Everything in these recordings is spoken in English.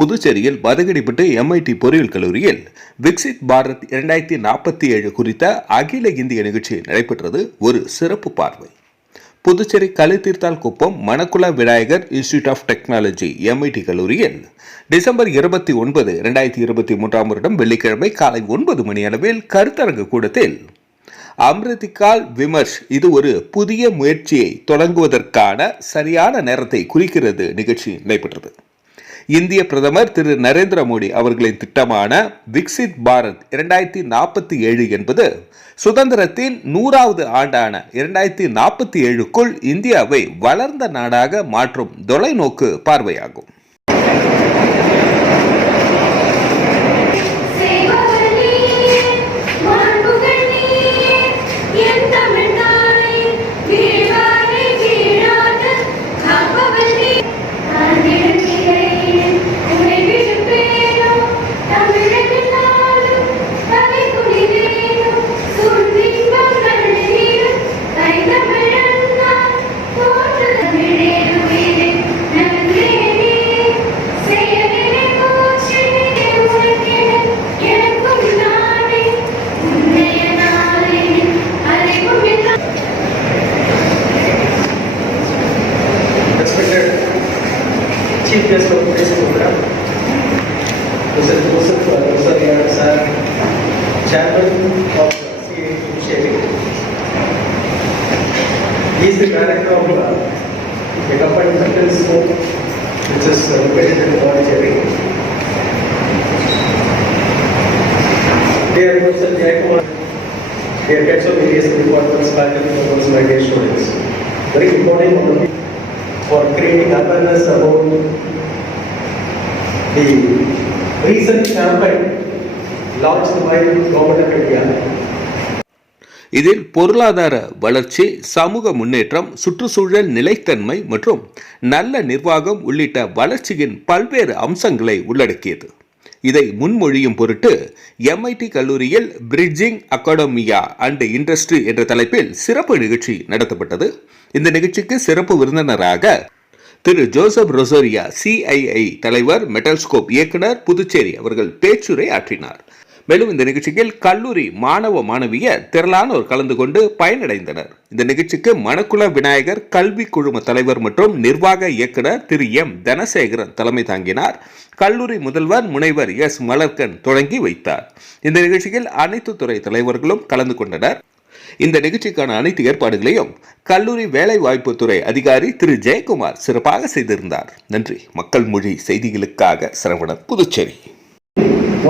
புதுச்சேரியில் மதகடிப்பட்டு MIT பொறியியல் கல்லூரியில் விக்சித் பாரத் 2047 குறித்த அகில இந்திய நிகழ்ச்சி நடைபெற்றது. ஒரு சிறப்பு பார்வை. Puducherry Kalitheerthalkuppam Manakula Vinayagar institute of technology MIT கல்லூரியில் டிசம்பர் 29, 2023 வெள்ளிக்கிழமை காலை 9 மணி அளவில் கருத்தரங்கு கூடத்தில் அம்ரிதிகால் விமர்ஷ், இது ஒரு புதிய முயற்சியை தொடங்குவதற்கான சரியான நேரத்தை குறிக்கிறது நிகழ்ச்சி நடைபெற்றது. இந்திய பிரதமர் திரு நரேந்திர மோடி அவர்களின் திட்டமான விக்சித் பாரத் 2047 என்பது சுதந்திரத்தின் 100வது ஆண்டான 2047க்குள் இந்தியாவை வளர்ந்த நாடாக மாற்றும் தொலைநோக்கு பார்வையாகும். Chief guest of today's program, Mr. Joseph sir, Chairman of CA Initiative. He is the director of a company Metalscope, which is located in Pondicherry. Dear Mr. Jayakumar, dear heads of various departments, faculty members, my dear students, very important for creating awareness about the recent campaign launched by the Government of India. இதில் பொருளாதார வளர்ச்சி, சமூக முன்னேற்றம், சுற்றுச்சூழல் நிலைத்தன்மை மற்றும் நல்ல நிர்வாகம் உள்ளிட்ட வளர்ச்சியின் பல்வேறு அம்சங்களை உள்ளடக்கியது. இதை முன்மொழியும் பொருட்டு MIT கல்லூரியில் பிரிட்ஜிங் அகாடமியா அண்ட் இண்டஸ்ட்ரி என்ற தலைப்பில் சிறப்பு நிகழ்ச்சி நடத்தப்பட்டது. இந்த நிகழ்ச்சிக்கு சிறப்பு விருந்தினராக திரு ஜோசப் ரொசோரியா, CII தலைவர், மெட்டல்ஸ்கோப் இயக்குனர், புதுச்சேரி அவர்கள் பேச்சுரை ஆற்றினார். மேலும் இந்த நிகழ்ச்சியில் கல்லூரி மாணவ மாணவியர் திரளானோர் கலந்து கொண்டு பயனடைந்தனர். இந்த நிகழ்ச்சிக்கு மணக்குள விநாயகர் கல்வி குழும தலைவர் மற்றும் நிர்வாக இயக்குனர் திரு M தனசேகரன் தலைமை தாங்கினார். கல்லூரி முதல்வர் முனைவர் S மலர்கன் தொடங்கி வைத்தார். இந்த நிகழ்ச்சியில் அனைத்து துறை தலைவர்களும் கலந்து கொண்டனர். இந்த நிகழ்ச்சிக்கான அனைத்து ஏற்பாடுகளையும் கல்லூரி வேலைவாய்ப்பு துறை அதிகாரி திரு ஜெயக்குமார் சிறப்பாக செய்திருந்தார். நன்றி. மக்கள் மொழி செய்திகளுக்காக Saravanan, Puducherry.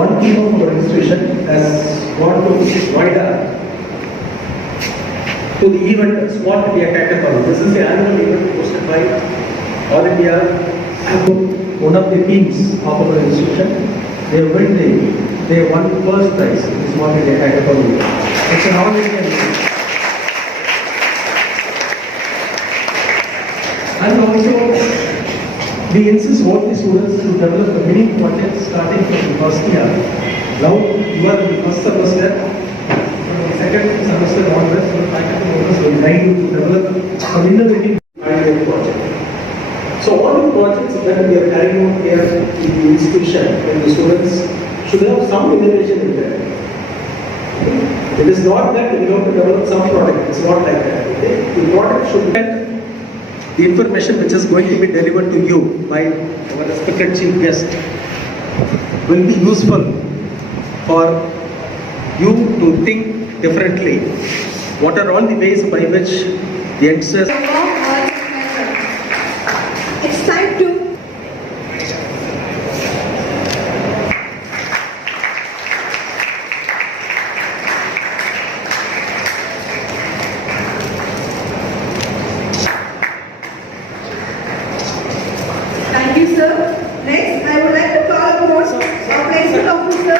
One team of our institution has gone to Noida to the event Smart India Hackathon. This is the annual event hosted by All India. One of the teams of our institution, they won the first prize in the Smart India Hackathon. It's an all Indian event. And also, we insist all the students to develop the mini projects starting from the first year. Now you are in the first semester, from the second semester onwards, your faculty members will guide you to develop some innovative project. So all the projects that we are carrying out here in the institution, and the students should have some innovation in there. It is not that we have to develop some product. It's not like that. Okay? The product should get the information which is going to be delivered to you by our respected chief guest will be useful for you to think differently. What are all the ways by which the youngsters... It's time to Thank you, sir. Next, I would like to call upon our President Officer,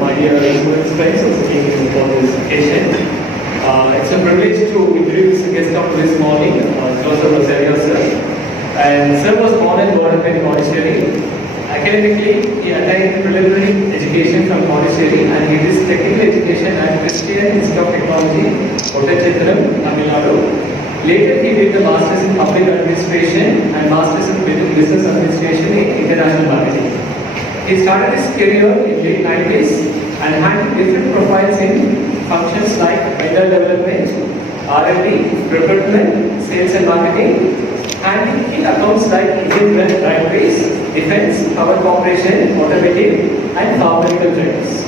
My dear students, friends, who came for this occasion. It's a privilege to introduce the guest of this morning, Joseph Rosario sir. And sir was born and brought up in Pondicherry. I can Academically, he attained preliminary education from Pondicherry and he did technical education at Christian Institute of Technology, Ottachittaram, Tamil Nadu. Later, he did the Masters in Public Administration and Masters in Business Administration in International Marketing. He started his career in late 90s and handled different profiles in functions like vendor development, R&D, recruitment, sales and marketing, handling key accounts like Indian Railways, Defence, Power Corporation, Automotive, and Pharmaceutical Trends.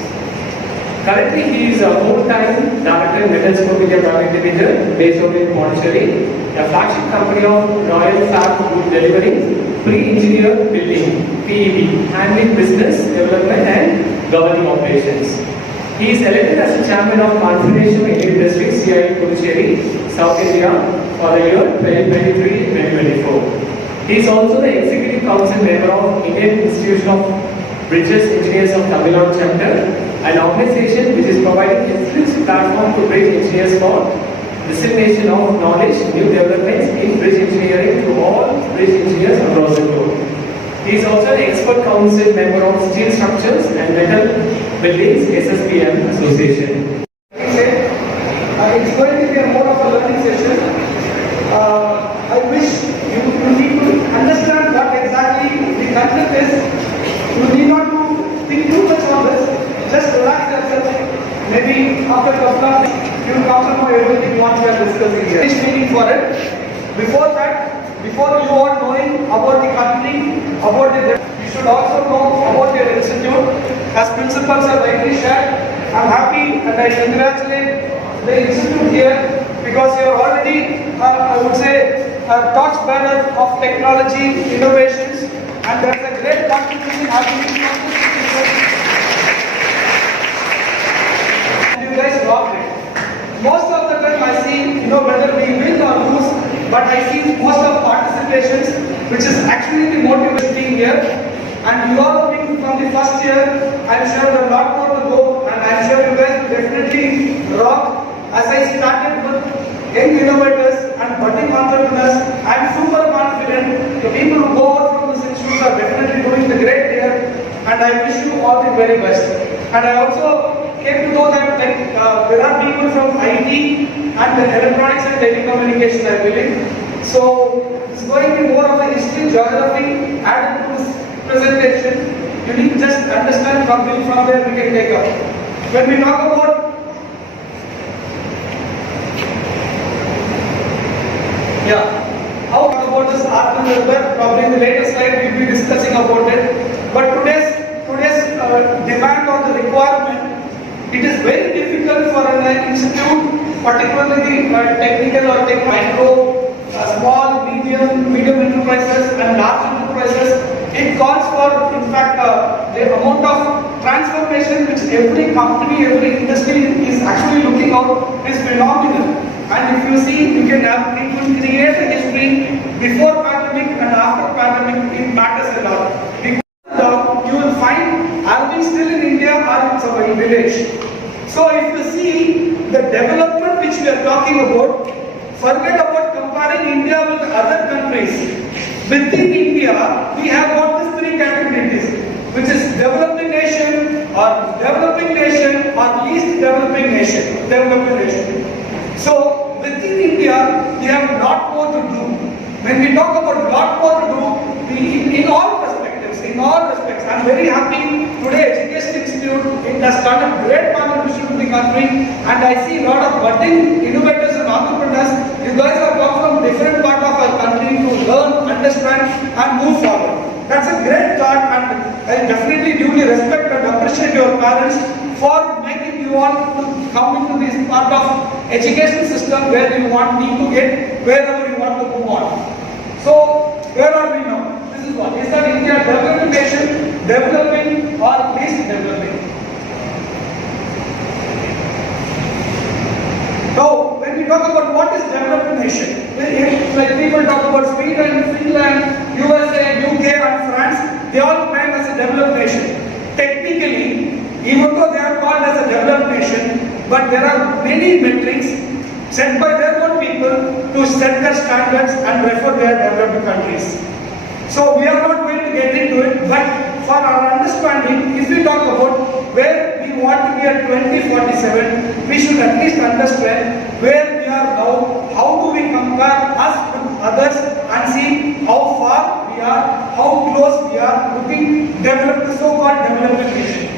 Currently, he is a full-time director in Metalscope India Private Limited, based out in Pondicherry, a flagship company of Royal Fab Group delivering pre-engineered building (PEB), handling business development and governing operations. He is elected as the chairman of Confederation of Indian Industries (CII) Puducherry, South India, for the year 2023-2024. He is also the executive council member of Indian Institution of Bridges Engineers of Tamil Nadu chapter, an organization which is providing exclusive platform to bridge engineers for dissemination of knowledge, new developments in bridge engineering to all bridge engineers across the globe. He is also an expert council member of Steel Structures and Metal Buildings SSPM Association. It's going to be a more of a learning session. I wish you people understand what exactly the concept is. You need not to think too much on this. Just relax yourself. Maybe after a couple of days, you will come to know everything what we are discussing here. Finish meaning for it. Before that, before you are knowing about the company, about the you should also know about your institute. As principals have rightly shared, I am happy and I congratulate the institute here because you are already, I would say, a torchbearer of technology, innovations, and there is a great contribution happening from this institute. And you guys rocked it. Most of the time I see, whether we win or lose, but I see most of participations, which is actually the motivation being here. And you all are being from the first year, I'm sure there are a lot more to go, and I'm sure you guys will definitely rock. As I started with young innovators and budding entrepreneurs, I'm super confident the people who go out from this institute are definitely doing the great here, and I wish you all the very best. And I also came to know that there are people from IT and the electronics and telecommunication, I believe. So it's going to be more of a history, geography added to this presentation. You need to just understand from where we can take up. When we talk about how about this Atmanirbhar, probably in the later slide we'll be discussing about it. But today's demand or the requirement, it is very difficult for an institute, particularly technical or micro, small, medium enterprises and large enterprises. It calls for, in fact, the amount of transformation which every company, every industry is actually looking out is phenomenal. And if you see, it will create a history before pandemic and after pandemic. It matters a lot. Because you will find, are we still in India or in some village? So if you see the development which we are talking about, forget about comparing India with other countries. Within India, we have got these three categories, which is developing nation or least developing nation. So within India, we have a lot more to do. When we talk about a lot more to do, in all perspectives, in all respects, I am very happy today Education Institute, it has done a great contribution to the country, and I see a lot of budding innovators and entrepreneurs. You guys have come from different parts of our country to learn, understand and move forward. That's a great thought, and I definitely duly respect and appreciate your parents for making you all to come into this part of education system where you want me to get wherever you want to move on. So, where are we now? This is what. Is that India developing nation, developing or least developing? Now, when we talk about what is developed nation, like people talk about Sweden, Finland, USA, UK and France, they all claim as a developed nation. Technically, even though they are called as a developed nation, but there are many metrics set by their own people to set their standards and refer their developed countries. So we are not going to get into it, but for our understanding, if we talk about where we want to be at 2047, we should at least understand where we are now, how do we compare us with others and see how far we are, how close we are looking develop the so-called developed nation.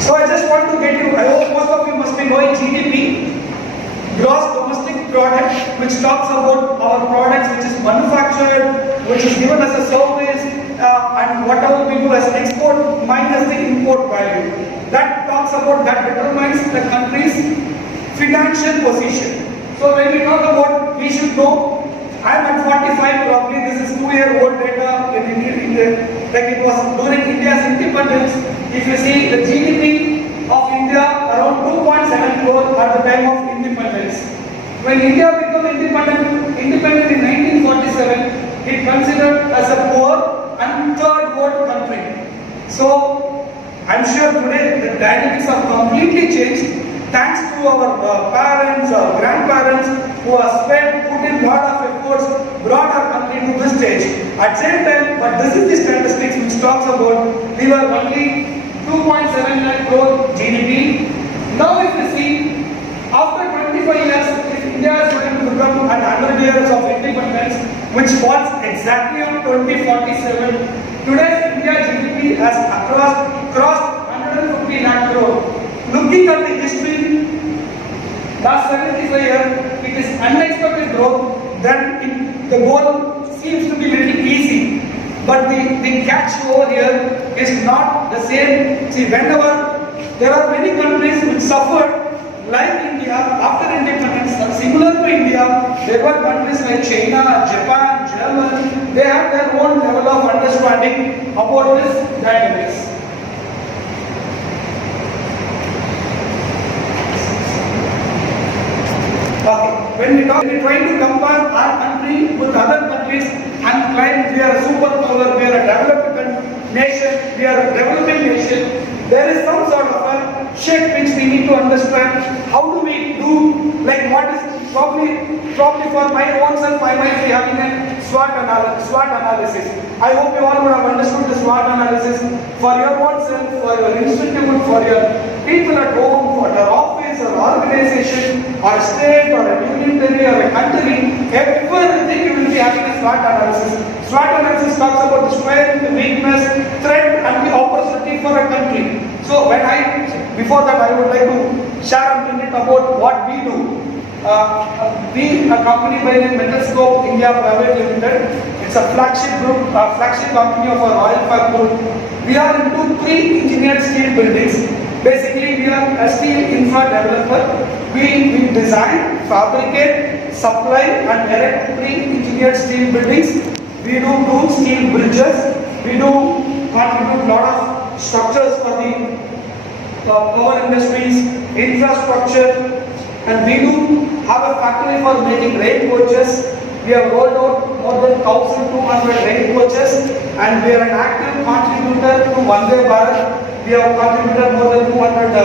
So I just want to get you, I hope most of you must be knowing GDP, gross domestic product, which talks about our products which is manufactured, which is given as a service, and whatever we do as export minus the import value. That talks about, that determines the country's financial position. So when we talk about, we should know, I am at 45, probably this is 2-year-old data in the, like it was during India's independence. If you see the GDP of India around 2.7 crore at the time of independence. When India became independent in 1947, it considered as a poor and third world country. So I'm sure today the dynamics have completely changed thanks to our parents or grandparents who have put in lot of efforts, brought our country to this stage. At the same time, but this is the statistics which talks about we were only 2.7 lakh crore GDP. Now if you see, after 25 years, if India is going to become 100 years of independence, which falls exactly on 2047, today's India GDP has crossed 150 lakh crore. Looking at the history, last 75 years, it is unexpected growth, then the goal seems to be little easy. But the catch over here is not the same. See, whenever there are many countries which suffered, like India, after independence, similar to India, there were countries like China, Japan, Germany, they have their own level of understanding about this dynamics. When we try to compare our country with other countries and claim we are a superpower, we are a developed nation, we are a developing nation, there is some sort of a shift which we need to understand. How do we do, like what is probably for my own self, I might be having a SWOT analysis. I hope you all would have understood the SWOT analysis for your own self, for your institute, for your people at home, for your office or organization or a state or a unitary or a country. Everything you will be having a SWOT analysis. SWOT analysis talks about the strength, the weakness, threat and the opportunity for a country. So before that I would like to share a minute about what we do. We, a company by the name Metalscope India Private Limited, it's a flagship company of our oil farm group. We are into 3 engineered steel buildings. Basically, we are a steel infra developer. We design, fabricate, supply and erect 3 engineered steel buildings. We do steel bridges. We contribute a lot of structures for the power industries, infrastructure. And we do have a factory for making rail coaches. We have rolled out more than 1,200 rail coaches and we are an active contributor to Vande Bharat. We have contributed more than 200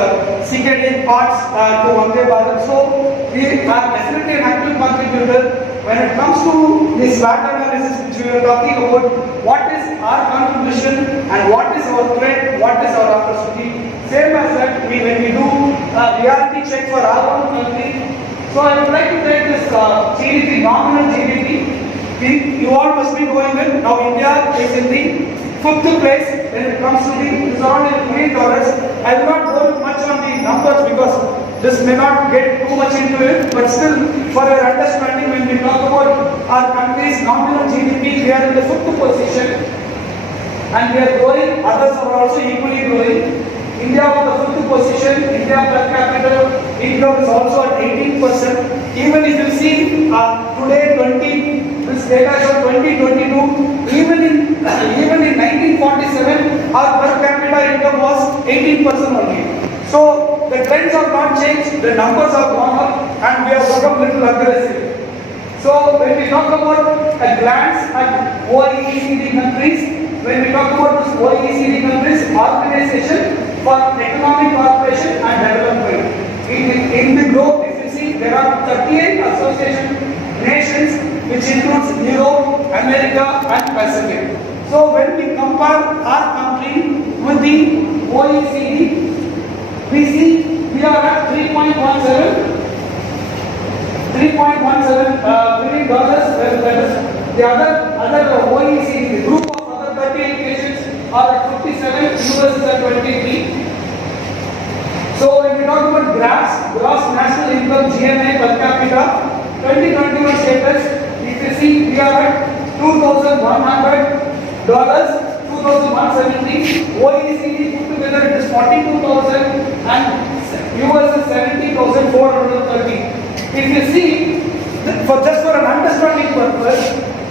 CKD parts to Vande Bharat. So we are definitely an active contributor. When it comes to this SWOT analysis which we are talking about, what is our contribution and what is our threat, what is our opportunity. Same as that, when we do a reality check for our own country. So I would like to take this GDP, nominal GDP. You all must be knowing it. Now India is in the 5th place when it comes to the surrounding $1 trillion. I will not go much on the numbers because this may not get too much into it. But still, for your understanding, when we talk about our country's nominal GDP, we are in the 5th position. And we are growing, others are also equally growing. India on the 5th position, India per capita income is also at 18%. Even if you see today, this data is of 2022, even in 1947, our per capita income was 18% only. So the trends have not changed, the numbers have gone up, and we have become little aggressive. So when we talk about a glance at OECD countries, when we talk about this OECD countries, Organization for Economic Cooperation and Development. In the globe, if you see, there are 38 association nations which includes Europe, America and Pacific. So when we compare our country with the OECD, we see we are at 3.17 billion dollars. That is the other OECD, the group of other 38 nations are at 57, US is at 23. So when we talk about gross national income GNI per capita, 2021 status, if you see we are at $2,100, 2,170. OECD put together it is 42,000 and US is 70,430. If you see, for an understanding purpose,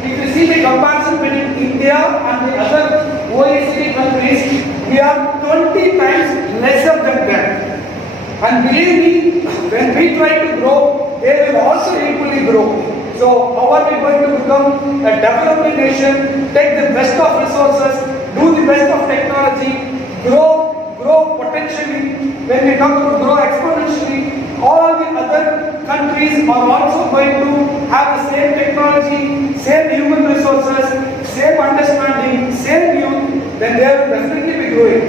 if you see the comparison between India and the other OECD countries, we are 20 times lesser than them. And believe me, when we try to grow, they will also equally grow. So how are we going to become a developing nation, take the best of resources, do the best of technology, grow potentially? When we talk about grow exponentially, all the other countries are also going to have the same technology, same human resources, same understanding, same youth, then they will definitely be growing.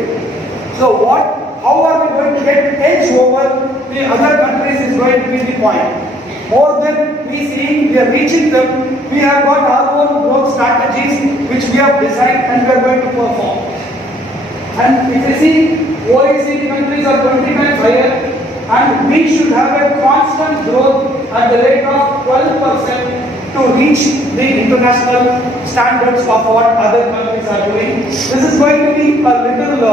So how are we going to get edge over the other countries is going to be the point. More than we see, we are reaching them. We have got our own growth strategies which we have designed and we are going to perform. And if you see, OECD countries are 20 times higher and we should have a constant growth at the rate of 12% to reach the international standards of what other countries are doing. This is going to be a little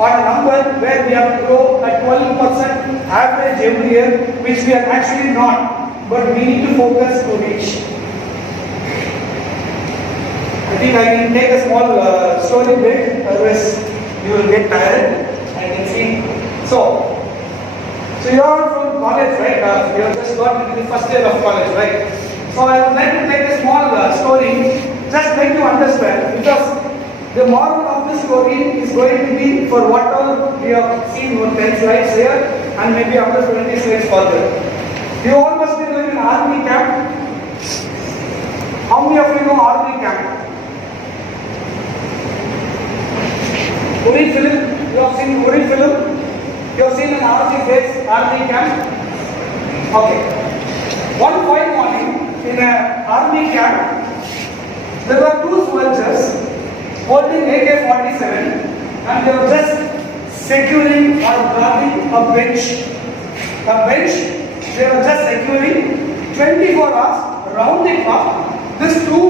on a number where we have to grow at 12% average every year, which we are actually not. But we need to focus to reach. I think I can take a small story break, otherwise you will get tired. I can see. So you are from college, right? You have just got into the first year of college, right? So I would like to take a small story, just make you understand, because the moral of this story is going to be for whatever we have seen on 10 slides here and maybe after 20 slides further. You all must be doing an army camp. How many of you know army camp? Uri film? You have seen Uri film? You have seen an army camp? Okay. One fine morning in an army camp, there were two soldiers holding AK-47 and they were just securing or guarding a bench. A bench they were just securing 24 hours round the clock. These two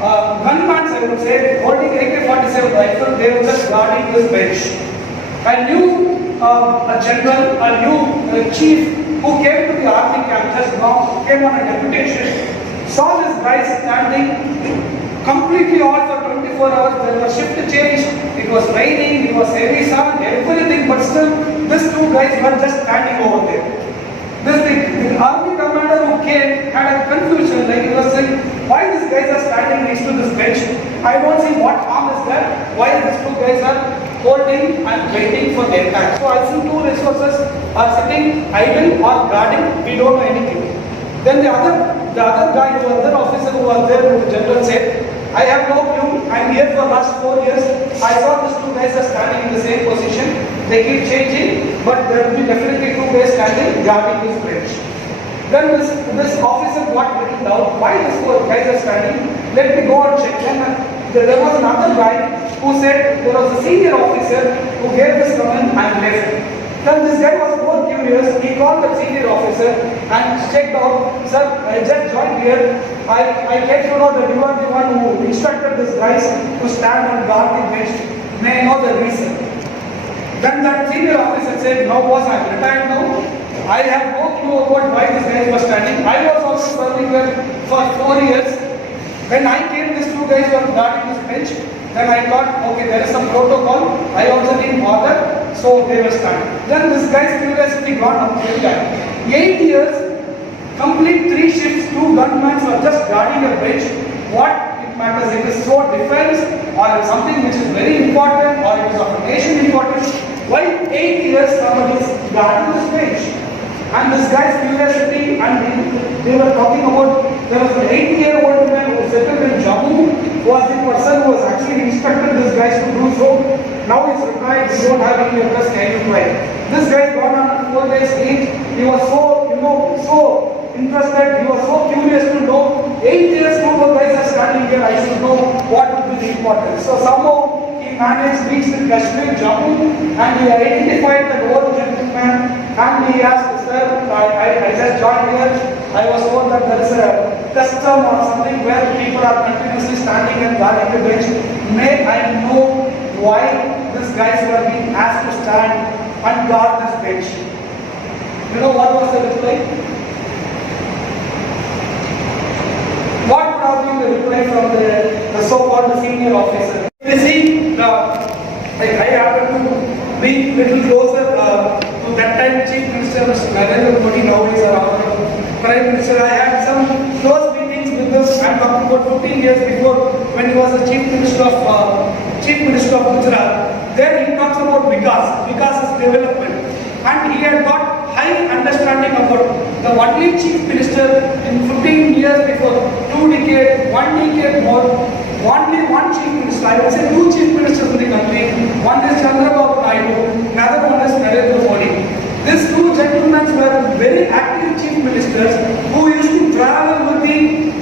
gunmen, I would say, holding AK-47 rifle, they were just guarding this bench. I knew a general, a new chief who came to the army camp just now, came on a deputation, saw this guy standing completely on for 24 hours. There was shift change, it was raining, it was heavy sun, everything, but still these two guys were just standing over there. The army commander who came had a confusion, like he was saying, why these guys are standing next to this bench? I don't see what harm is there, why these two guys are holding and waiting for their time. So I see two resources are sitting idle or guarding, we don't know anything. Then the other guy, the other officer who was there, the general said, I have no clue, I am here for last 4 years, I saw these two guys are standing in the same position, they keep changing, but there will be definitely two guys standing guarding this bench. Then this officer got little doubt, why these four guys are standing, let me go and check. Then there was another guy who said there was a senior officer who gave this comment and left. Then this guy was more curious, he called the senior officer and checked out, sir, I just joined here, I came to know that you are the one who instructed these guys to stand and guard the bench, may I know the reason? Then that senior officer said, no boss, I am retired now, I have no clue about why these guys were standing, I was also serving there for 4 years. When I came, these two guys were guarding this bench. Then I thought, okay, there is some protocol. I also didn't bother, so they were standing. Then this guy's curiosity got up. 8 years, complete 3 shifts, 2 gunmen were just guarding a bench. What it matters, it is so defense, or it's something which is very important, or it is of nation importance. Why 8 years somebody is guarding this bench? And this guy's curiosity, and they were talking about There was an 8-year-old man who settled in Jammu, was the person who was actually instructed these guys to do so. Now he's retired, we don't have any address, can you try? This guy got on 4 days leave. He was so, so interested, he was so curious to know. 8 years now, guys are standing here, I should know what would be the importance. So somehow he managed, reached in Kashmir, Jammu, and he identified that old gentleman, and he asked, sir, I just joined here. I was told that there is a custom or something where people are continuously standing and guarding the bench. May I know why these guys were being asked to stand and guard this bench? You know what was the reply? What would have been the reply from the so-called senior officer? You see, like I happen to be little closer to that time Chief Minister Narendra Modi, nowadays our Prime Minister. I had some close meetings with him. I'm talking about 15 years before when he was the Chief Minister of Gujarat. There he talks about Vikas is development, and he had got high understanding about the only Chief Minister in 15 years before, 2 decades, 1 decade more, only one Chief Minister, I would say 2 Chief Ministers in the country. One is Chandrababu Naidu, another one is Narendra Modi. These 2 gentlemen were very active Chief Ministers who used to travel with the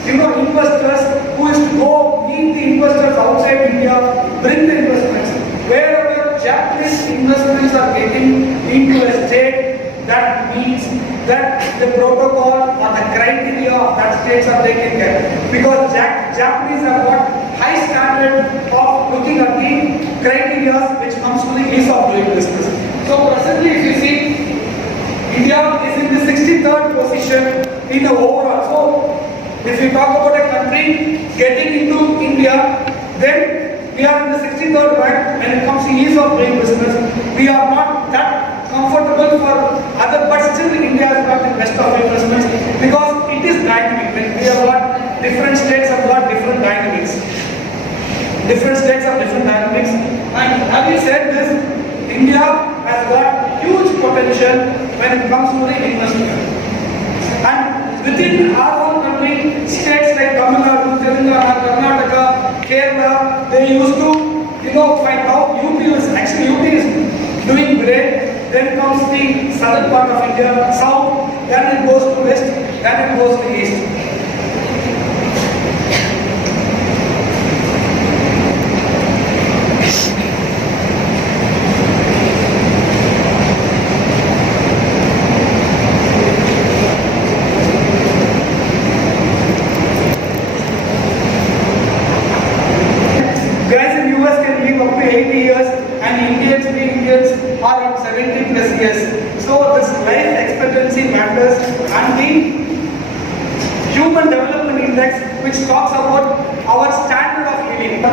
investors, who used to go meet the investors outside India, bring the investments. Wherever Japanese investments are getting into a state, that means that the protocol or the criteria of that states are taken care. Because Japanese have got high standard of looking at the criteria which comes to the ease of doing business. So presently, if you see, India is in the 63rd position in the overall. So if you talk about a country getting into India, then we are in the 63rd rank when it comes to ease of doing business. We are not that comfortable for other, but still India has got the best of investments because it is dynamic. Like we have got different states have got different dynamics. Different states have different dynamics. And having said this, India has got huge potential when it comes to the investment. And within our own country, states like Tamil Nadu, Telangana, Karnataka, Kerala, they used to, find out UP is doing great. Then comes the southern part of India, south, then it goes to west, then it goes to east. Guys in US can live up to 80 years and Indians are in 70 plus years. So this life expectancy matters, and the Human Development Index, which talks about our standard of living,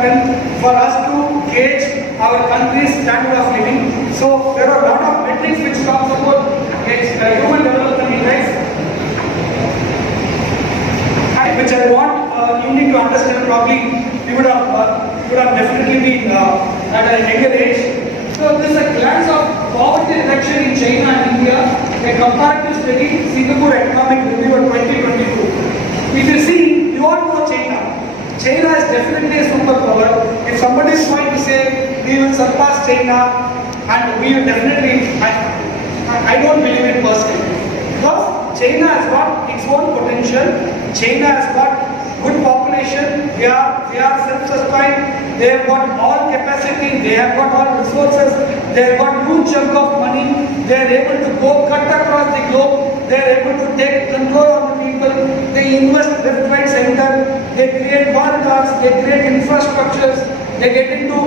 for us to gauge our country's standard of living. So there are a lot of metrics which talks about Human Development Index, which I want you need to understand. Probably you would have definitely been at a younger age. So this is a glance of poverty reduction in China and India, a comparative study, Singapore Economic Review of 2022. If you see, you all know China. China is definitely a superpower. If somebody is trying to say we will surpass China, and we will definitely, I don't believe it personally. Because China has got its own potential. China has got good population. They are self-sustained. They have got all capacity. They have got all resources. They have got huge chunk of money. They are able to go cut across the globe. They are able to take control of the people. They invest left, right, center. They create corridors. They create infrastructures. They get into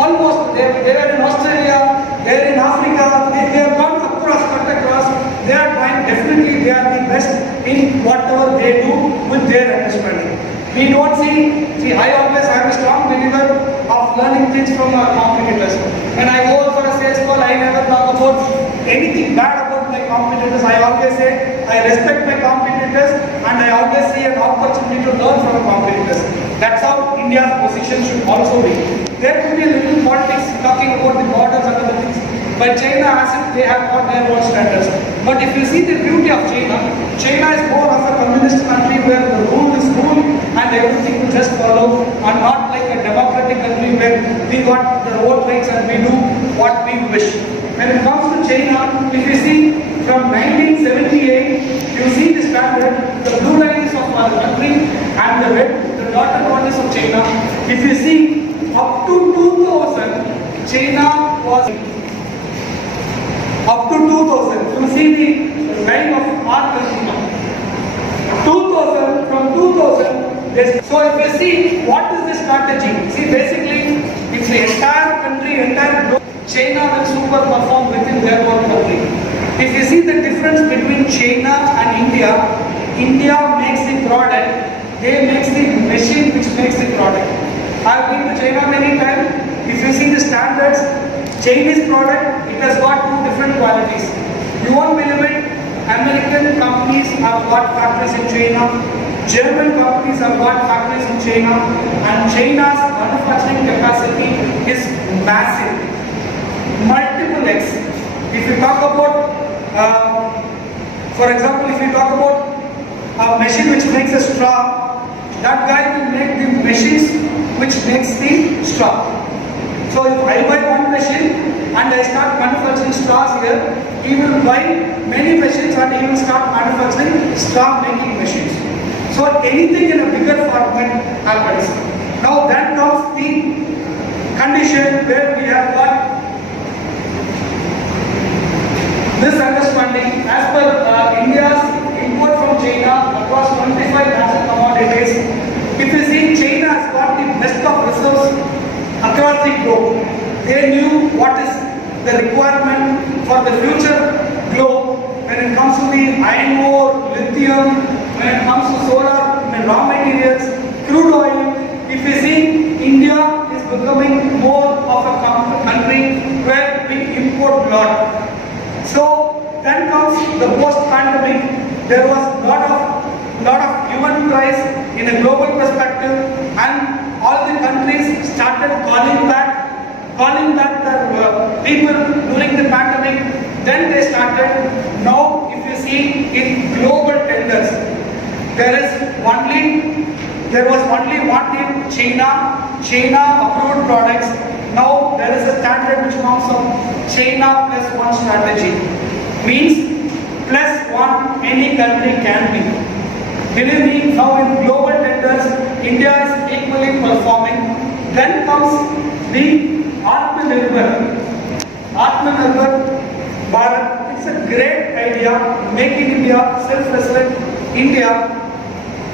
almost. They are in Australia. They are in Africa. They have gone across, cut across. They are trying. Definitely, they are the best in whatever they do with their understanding. We don't see, I always am a strong believer of learning things from our competitors. When I go for a sales call, I never talk about anything bad about my competitors. I always say, I respect my competitors and I always see an opportunity to learn from competitors. That's how India's position should also be. There could be a little politics talking about the borders and other things. but China has it, they have got their own standards. But if you see the beauty of China, China is more of a communist country where the rule is rule and everything will just follow, and not like a democratic country where we got the own rights and we do what we wish. When it comes to China, if you see from 1978, you see the standard, the blue line is of our country and the red, the dotted one is of China. If you see up to 2000, China was up to 2000. You see the line of our country now. 2000, from 2000, so if you see what is the strategy, see basically if the entire country, entire globe, China will super perform within their own country. If you see the difference between China and India, India makes the product, they makes the machine which makes the product. I have been to China many times. If you see the standards, Chinese product, it has got two different qualities. You won't believe it, American companies have got factories in China, German companies have got factories in China, and China's manufacturing capacity is massive. Multiple X. If you talk about, for example, if you talk about a machine which makes a straw, that guy will make the machines which makes the straw. So if I buy one machine and I start manufacturing straws here, he will buy many machines and he will start manufacturing straw making machines. So anything in a bigger format happens. Now then comes the condition where we have got this understanding. As per India's import from China across 25 national commodities, if you see, China has got the best of resources across the globe. They knew what is the requirement for the future globe when it comes to the iron ore, lithium, when it comes to solar, raw materials, crude oil. If you see, India is becoming more of a country where we import a lot. So then comes the post-pandemic. There was a lot of human price in a global perspective, and all the countries started calling back their people during the pandemic. Then they started. Now, if you see in global tenders, there was only one in China approved products. Now there is a standard which comes from China plus one strategy. Means plus one any country can be. Believe me, now in global tenders, India is equally performing. Then comes the Atmanirbhar Bharat. It's a great idea. Make in India, self-reliant India.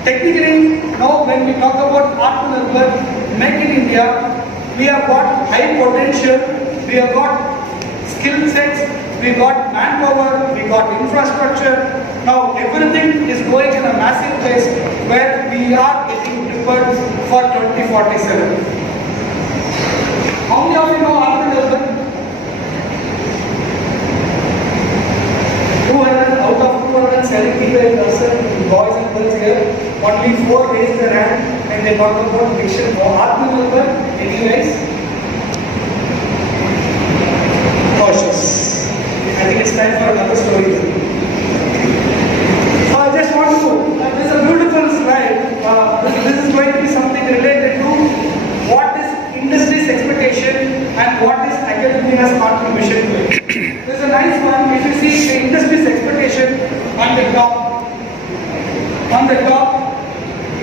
Technically, now when we talk about Atmanirbhar, make in India, we have got high potential, we have got skill sets, we got manpower, we got infrastructure. Now everything is going in a massive pace where we are getting prepared for 2047. How many of you know Atmanirbhar? 200 out of 278 person, boys and girls here, only 4 raised their hand and they talk about vision for Atmanirbhar. Anyways, cautious. I think it's time for another story. So I just want to, this is a beautiful slide. This is going to be something related to what is industry's expectation and what is academia's contribution to it. This is a nice one. If you see the industry's expectation on the top,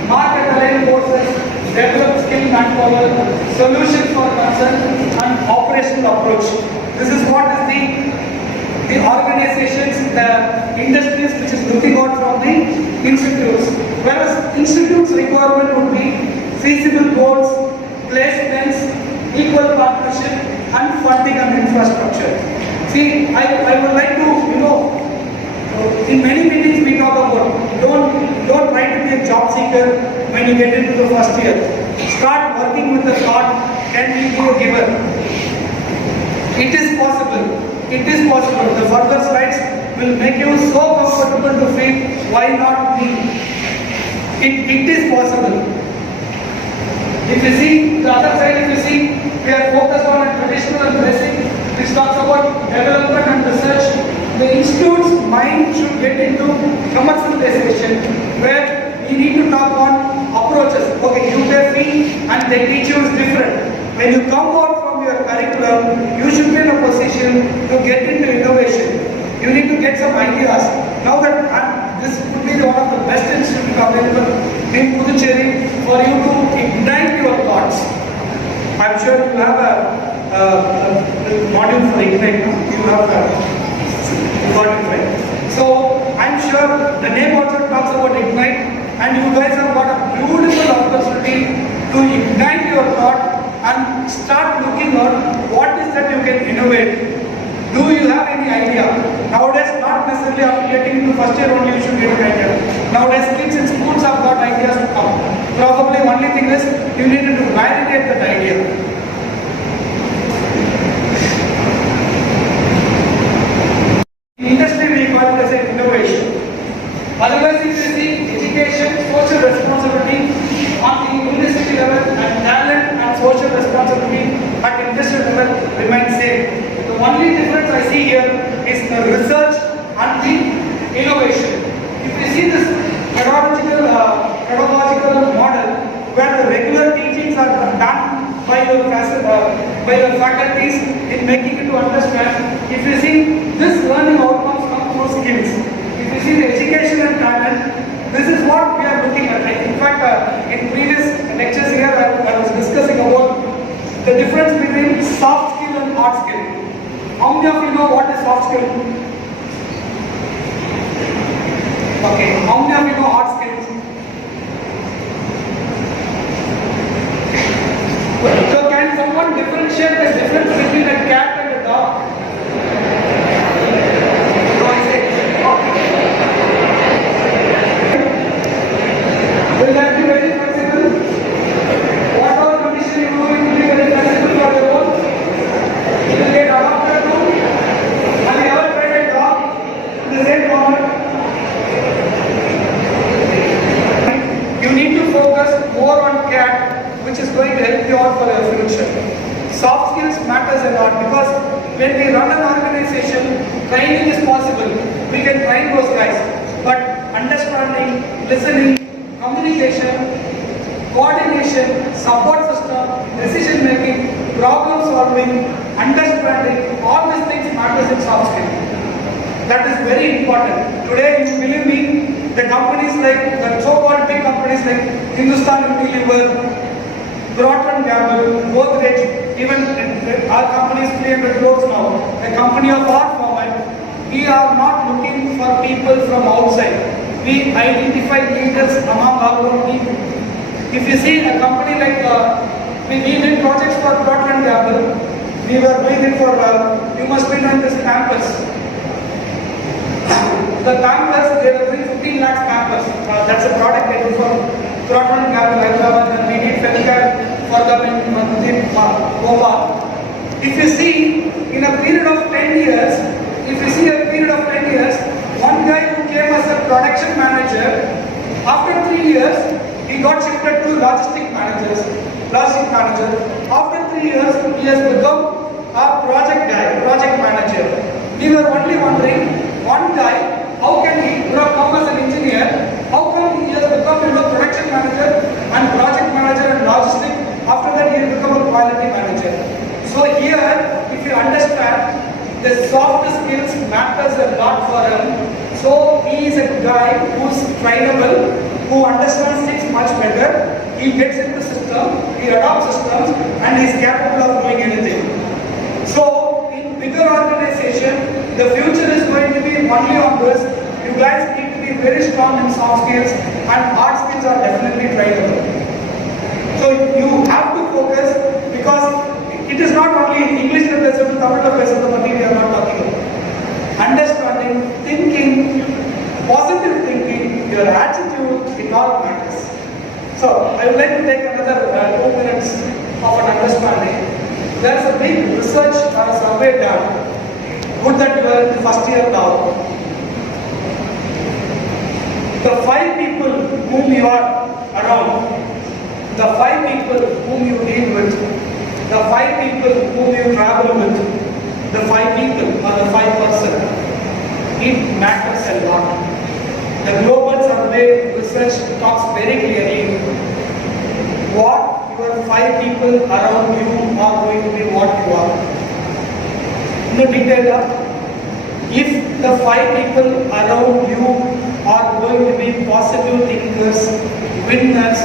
market aligned courses, develop skill manpower, solution for concern and operational approach. This is what is the organizations, the industries which is looking out from the institutes. Whereas institutes requirement would be feasible goals, placements, equal partnership and funding and infrastructure. See, I would like to, in many meetings we talk about don't try to be a job seeker when you get into the first year. Start working with the thought, can we be a giver? It is possible. It is possible. The further slides will make you so comfortable to feel why not me. It is possible. If you see the other side, if you see we are focused on a traditional and basic which talks about development and research. The institute's mind should get into commercialization, where we need to talk on approaches. Okay, you pay fee and they teach you is different. When you come out from your curriculum, you should be in a position to get into innovation. You need to get some ideas. Now that this would be one of the best institutes available in Puducherry for you to ignite your thoughts. I'm sure you have a module for ignite. You have got it right. So I'm sure the name also talks about ignite, and you guys have got a beautiful opportunity to ignite your thought and start looking at what is that you can innovate. Do you have any idea? Nowadays, not necessarily after getting into first year only you should get an idea. Nowadays, kids in schools have got ideas to come. Probably only thing is you need to validate that idea. In industry, we call it as an innovation. Otherwise, if you see education, social responsibility on the university level, and talent and social responsibility at industrial level remain same. The only difference I see here is the research and the innovation. If you see this pedagogical model where the regular teachings are done by your faculties in making it to understand, if you see this learning outcomes come through skills. If you see the education and talent, this is what we are looking at. In fact, in previous lectures here, I was discussing about the difference between soft skill and hard skill. How many of you know what is soft skill? Okay, how many of you know hard skills? So can someone differentiate the difference between a cat and a dog? No, I say, will that be very flexible? Whatever condition you do, it will be very flexible for your own. It will get adopted to. Have you ever tried a dog in the same format? You need to focus more on cat, which is going to help you out for your future. Soft skills matters a lot because when we run an organization, training is possible. We can train those guys. But understanding, listening, communication, coordination, support system, decision making, problem solving, understanding, all these things matters in soft skills. That is very important. Today, you believe me, the companies like, the so-called big companies like Hindustan Unilever, Procter & Gamble, Godrej, even our company is 300 crores now. A company of our format, we are not looking for people from outside. We identify leaders among our own people. If you see a company like, we did projects for Procter & Gamble, we were doing it for, you must be knowing this campus. The campus, they were doing 15 lakhs campus. That's a product they do for Procter & Gamble, Hyderabad, and we did healthcare for them in Goa. If you see, in a period of 10 years, one guy who came as a production manager, after 3 years, he got shifted to logistic manager. After 3 years, he has become a project manager. We were only wondering, one guy, how can he come as an engineer? How come he has become production manager and project manager and logistic? After that, he will become a quality manager. So here, if you understand, the soft skills matters a lot for him. So he is a guy who is trainable, who understands things much better. He gets into the system, he adopts systems, and he is capable of doing anything. So in bigger organization, the future is going to be only on this. You guys need to be very strong in soft skills, and hard skills are definitely trainable. So you have to focus, because it is not only English literature, Tamil literature, the we are not talking about. Understanding, thinking, positive thinking, your attitude, it all matters. So I would like to take another 2 minutes of an understanding. There is a big research survey done. Good that you are in the first year now. The 5 people whom you are around, the 5 people whom you deal with, the 5 people whom you travel with, the 5 people or the 5%, it matters a lot. The global survey research talks very clearly what your 5 people around you are going to be what you are. In the detail, if the 5 people around you are going to be positive thinkers, winners,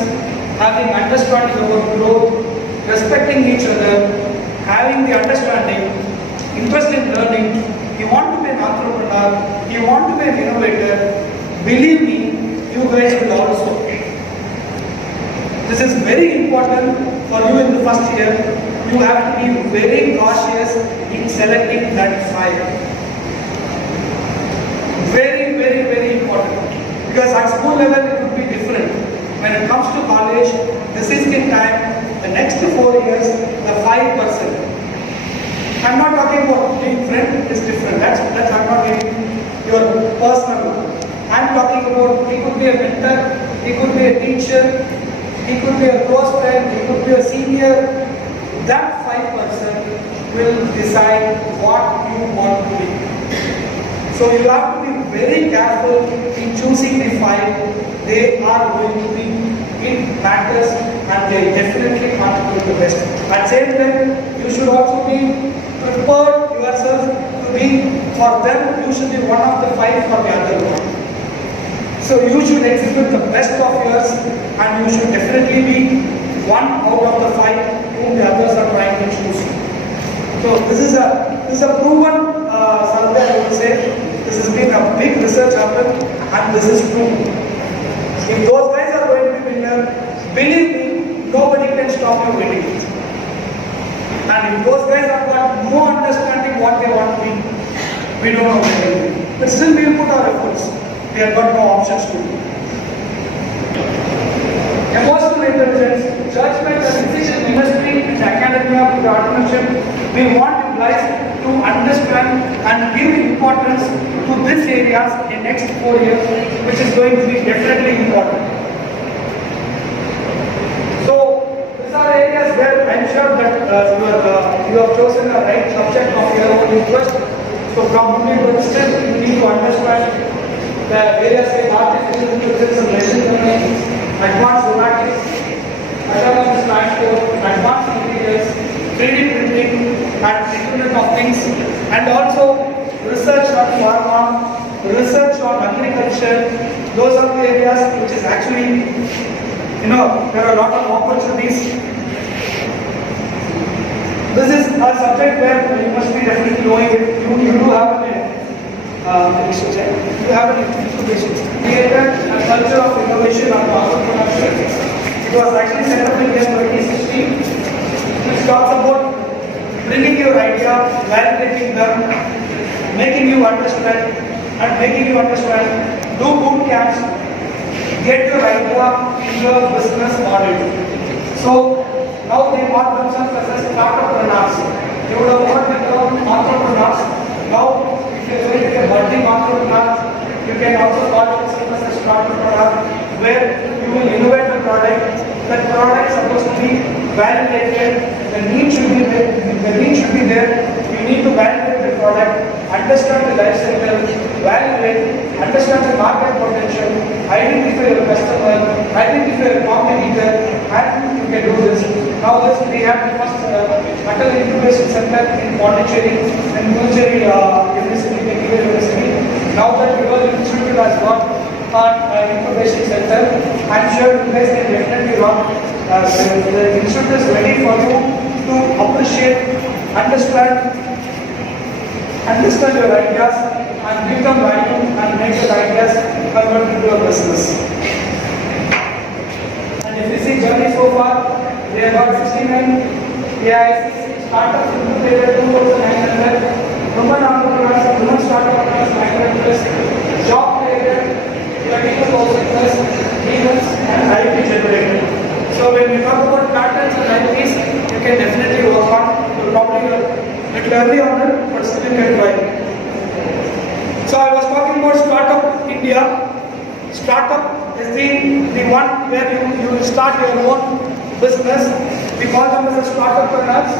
having understanding about growth, respecting each other, having the understanding, interest in learning, you want to be an entrepreneur, you want to be an innovator, believe me, you guys will also. This is very important for you in the first year. You have to be very cautious in selecting that 5. Very, very, very important. Because at school level it would be different. When it comes to college, this is the time, the next 4 years, the 5%. I'm not talking about being friend, it's different. That's I'm not getting your personal one. I'm talking about he could be a mentor, he could be a teacher, he could be a close friend, he could be a senior. That 5% will decide what you want to be. So you have to be very careful in choosing the 5. They are going to be, it matters and they definitely contribute the best. At the same time, you should also be prepared yourself to be, for them, you should be one of the 5 for the other one. So you should exhibit the best of yours and you should definitely be one out of the 5 whom the others are trying to choose. So this is a proven survey, I would say. This has been a big research happen and this is true. If those guys are going to be winner, believe me, nobody can stop you winning. And if those guys have got no understanding what they want to be, we don't know what they will be. But still we will put our efforts. We have got no options to do. Emotional intelligence, judgment and decision industry and academia with the entrepreneurship, we want employees to understand and give importance to these areas in next 4 years, which is going to be definitely important. So these are areas where I'm sure that you have chosen the right subject of your own interest. So from only to extent you need to understand the areas like artificial intelligence and machine learning, advanced robotics, autonomous transport, advanced materials, 3D printing and Internet of Things, and also research on pharma, research on agriculture. Those are the areas which is actually, there are a lot of opportunities. This is a subject where you must be definitely knowing it. You do have an information. Created a culture of innovation and entrepreneurship. It was actually set up in year 2016, which talks about bringing your idea, validating them, making you understand, do boot camps, get your idea in your business model. So now they call themselves as startup-preneurs. You would have heard the term entrepreneurs. Now, if you are going to be a budding entrepreneur, you can also call yourself as a startup-preneur, where you will innovate a product. That product is supposed to be validated. The need should be there. You need to validate the product, understand the life cycle, validate, understand the market potential, identify your customer, identify your competitor, and you can do this. Now we have the first Metal Incubation Center in Pondicherry and University. Now that your institute has got an incubation center, I'm sure you guys can definitely run. The institute is ready for you to appreciate, understand your ideas and give them value and make your ideas convert into a business. And if you see journey so far, we have got 69 AICC startups incubated 2,900, women entrepreneurs, women startup entrepreneurs 900 plus, job created 32,000 plus, events and IP generated. So when we talk about patterns and IPs, you can definitely work on. You'll probably a little early on it, but still you can try. So I was talking about Startup India. Startup is the one where you will start your own business. We call them as a startup entrepreneurs.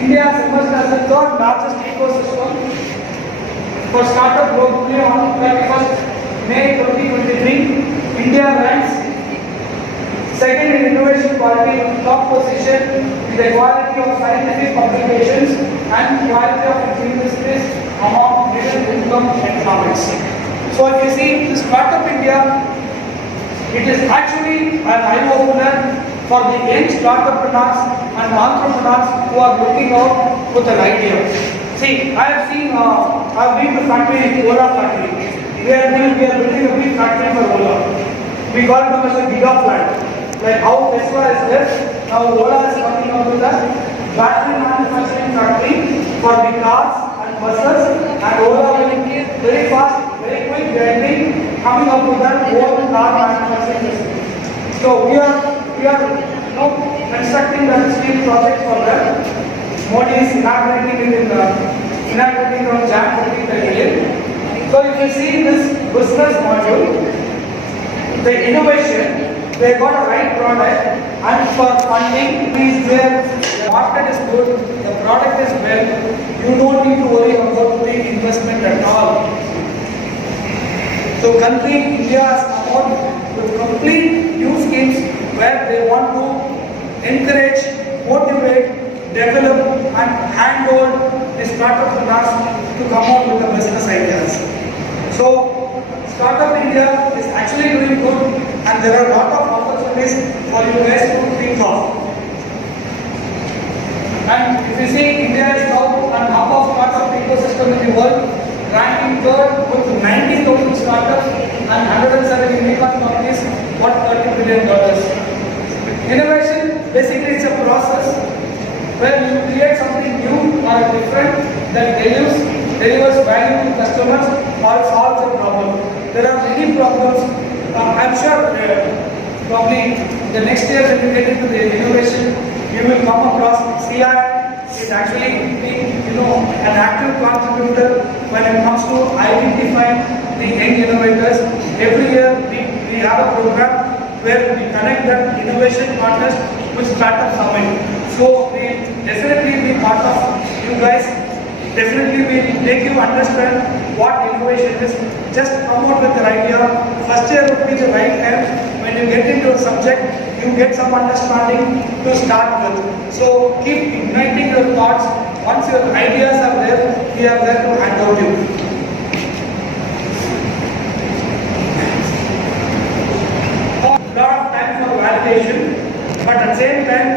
India has emerged as the third largest ecosystem for startup globally on 31st May 2023. India ranks second in innovation quality, top position in the quality of scientific publications and quality of its industries among middle income economics. So if you see this Startup India, it is actually an eye-opener for the young entrepreneurs and entrepreneurs who are looking out with an idea. See, I have been to factory, Ola factory. We are building a big factory for Ola. We call it as a giga plant. Like how Tesla is there, now Ola is coming out with a battery manufacturing factory for the cars and buses, and Ola will be very fast, very quick, coming up with that whole car manufacturing system. So we are constructing that steel project for them. Modi is inaugurating on January 30th. So if you see this business module, the innovation, they got a right product, and for funding is there, the market is good, the product is well, you don't need to worry about the investment at all. So country India has come out with complete new schemes where they want to encourage, motivate, develop and handhold the startup to come out with the business ideas. So Startup India is actually doing good, and there are a lot of opportunities for you guys to think of. And if you see, India is now an hub of startup ecosystem in the world, ranking third with 90,000 startups and 107 unicorn companies worth $30 billion. Innovation basically is a process where you create something new or different that delivers value to customers or solves a problem. There are many problems. I'm sure probably the next year when you get into the innovation, you will come across CI is actually being, an active contributor when it comes to identifying the young innovators. Every year we have a program where we connect that innovation contest with Startup Summit. So we definitely be part of you guys. Definitely will make you understand what innovation is. Just come out with an idea. First year would be the right time. When you get into a subject, you get some understanding to start with. So keep igniting your thoughts. Once your ideas are there, we are there to hand out you. A lot of time for validation, but at the same time,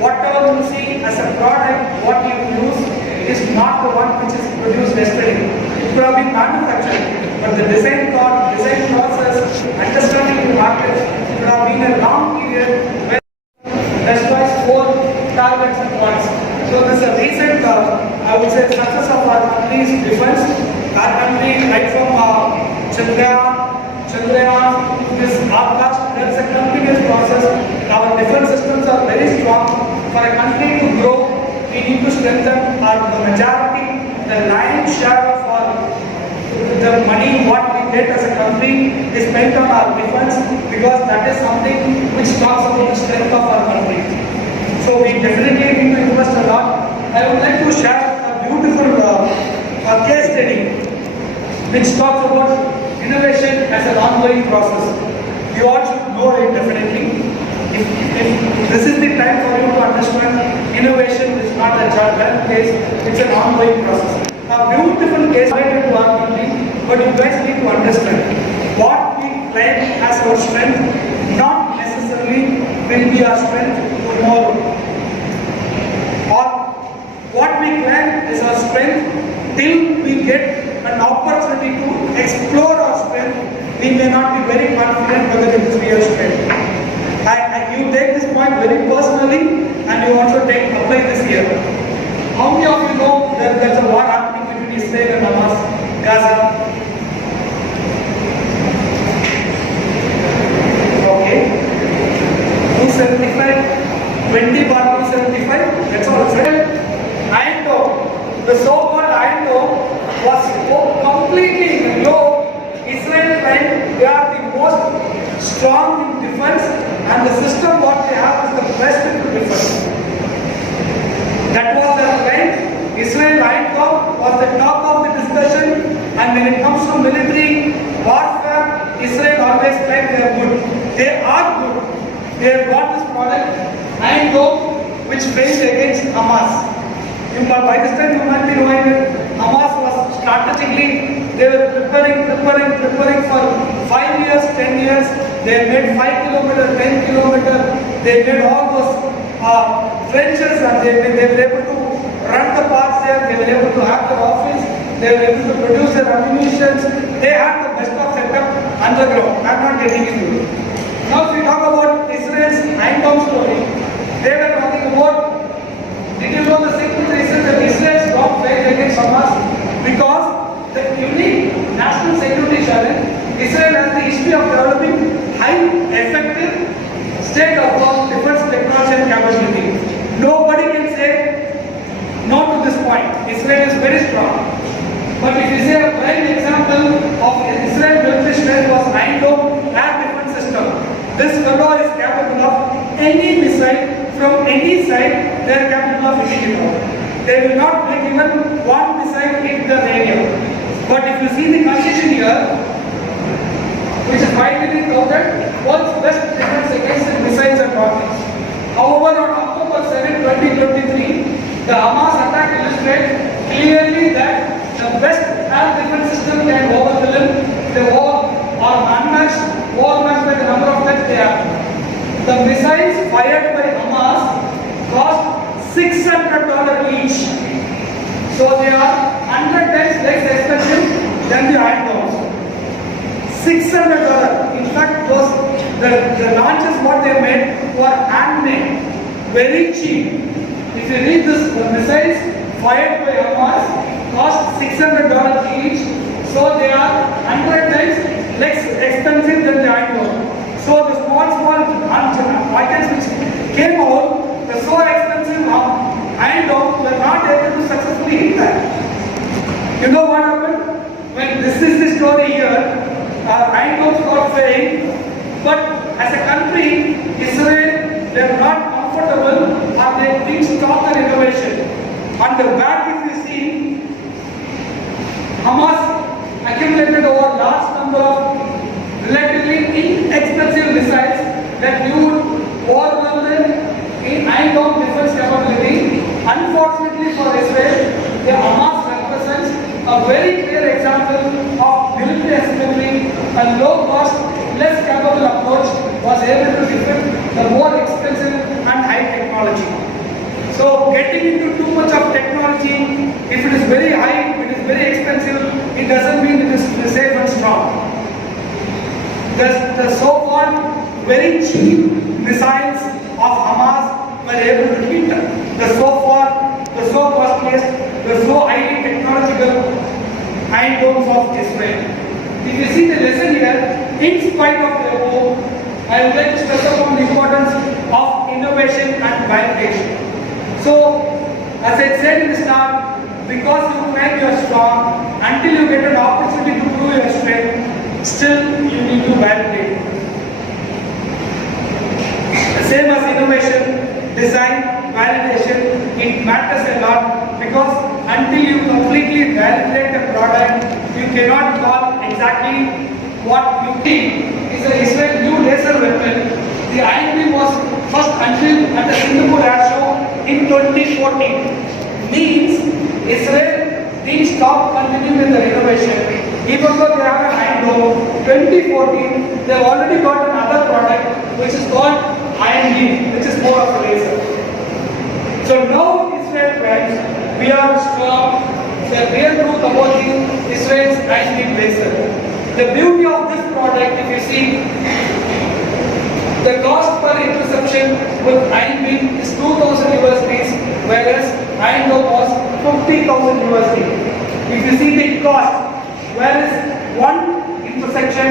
whatever you see as a product, what you use is not the one which is produced yesterday. It could have been manufactured, but the design thought, design process, understanding the market could have been a long period where destroys 4 targets at once. So this is a recent, I would say, success of our country's defense. Our country, right from Chandrayaan, this Akash, there is a continuous process. Our defense systems are very strong. For a country to grow, we need to strengthen the majority, the lion's share of the money what we get as a country is spent on our defense, because that is something which talks about the strength of our country. So we definitely need to invest a lot. I would like to share a beautiful case study which talks about innovation as an ongoing process. You all should know it definitely. If this is the time for you to understand, innovation is not a one case, it's an ongoing process. A beautiful case related to our country, but you guys need to understand what we claim as our strength not necessarily will be our strength tomorrow. Or what we claim is our strength till we get an opportunity to explore our strength, we may not be very confident whether it is real strength. You take this point very personally, and you also apply this here. How many of you know that there's a war happening between Israel and Hamas, Gaza? Okay. 275, 20/275, that's all. Iron Dome, the so-called Iron Dome was completely in the globe. Israel claimed they are the most strong in defense, and the system what they have is the best in defense. That was their claim. Israel Iron Dome was the talk of the discussion, and when it comes to military warfare, Israel always claimed they are good. They are good. They have got this product, Iron Dome, which faced against Hamas. By this time you might be knowing that Hamas was strategically, they were preparing for 5 years, 10 years. They made 5 kilometers, 10 kilometers. They made all those trenches, and they were able to run the paths there. They were able to have their office. They were able to produce their ammunition. They had the best of setup underground. I'm not getting into it. Now if we talk about Israel's Iron Dome story, they were talking about, did you know the simple reason that Israel stopped fighting against Hamas? Because the unique national security challenge, Israel has the history of developing high effective state-of-the-art defense technology and capability. Nobody can say no to this point. Israel is very strong. But if you say a prime example of Israel military strength was Iron Dome air defense system. This fellow is capable of any missile from any side. They are capable of hitting it out. They will not make even one missile hit the area. But if you see the condition here, which is widely touted, world's best defense against the missiles and rockets. However, on October 7, 2023, the Hamas attack illustrates clearly that the best air defense system can overwhelm the war or unmatched war match by the number of times they have. The missiles fired by Hamas cost $600 each. So they are 100 times less expensive than the Iron Domes. $600. In fact, the launches what they made were handmade, very cheap. If you read this, the missiles fired by Hamas cost $600 each. So they are 100 times less expensive than the Iron Dome. So the small items which came out, the so expensive Iron Dome, were not able to successfully hit that. You know what happened? When this is the story here, Iron Domes got failed, but as a country, Israel, they are not comfortable or they didn't stop their innovation. On the back, if you see, Hamas accumulated over large number of relatively inexpensive missiles that you would overwhelm them in Iron Dome defense capability. Unfortunately for Israel, the Hamas represents a very clear example of military asymmetry. A low cost, less capable approach was able to defeat the more expensive and high technology. So getting into too much of technology, if it is very high, it is very expensive, it doesn't mean it is safe and strong. The so-called very cheap missiles of Hamas were able to hit the so costliest, the so highly technological Iron Domes of Israel. If you see the lesson here, in spite of the above, I would like to stress upon the importance of innovation and validation. So, as I said in the start, because you claim you are strong, until you get an opportunity to prove your strength, still you need to validate. The same as innovation, design, validation, it matters a lot because until you completely validate a product, you cannot call exactly what you think is a Israel new laser weapon. The Iron Beam was first unveiled at the Singapore Air Show in 2014. Means Israel didn't stop continuing their innovation. Even though they have an Iron Dome, 2014 they have already got another product which is called Iron Beam, which is more of a laser. So now Israel friends, we are strong. The real truth about Israel's Iron Beam laser. The beauty of this product, if you see, the cost per interception with Iron Beam is 2000 USD, whereas Iron Dome was 50,000 USD. If you see the cost, whereas one intersection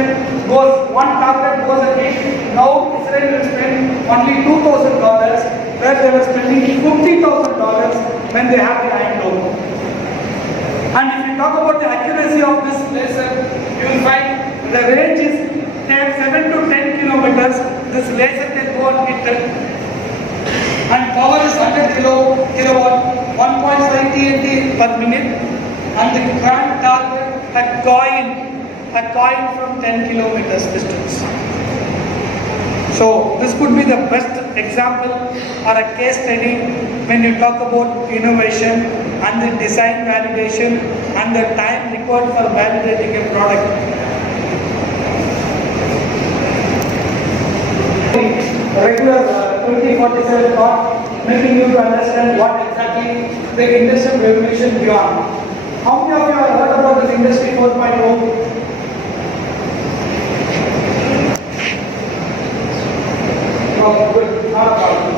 goes, one target goes a hit, now Israel will spend only $2,000, where they were spending $50,000 when they have the Iron Dome. And if you talk about the accuracy of this laser, you will find the range is 7 to 10 kilometers. This laser can go and hit it. And power is 100 kilowatt, 1.5 TNT per minute. and the can target a coin from 10 kilometers distance. So this could be the best example or a case study when you talk about innovation and the design validation and the time required for validating a product. Regular 2047 thought, making you to understand what exactly the industrial revolution beyond. How many of you have heard about this industry 4.0? Oh, good, not a problem.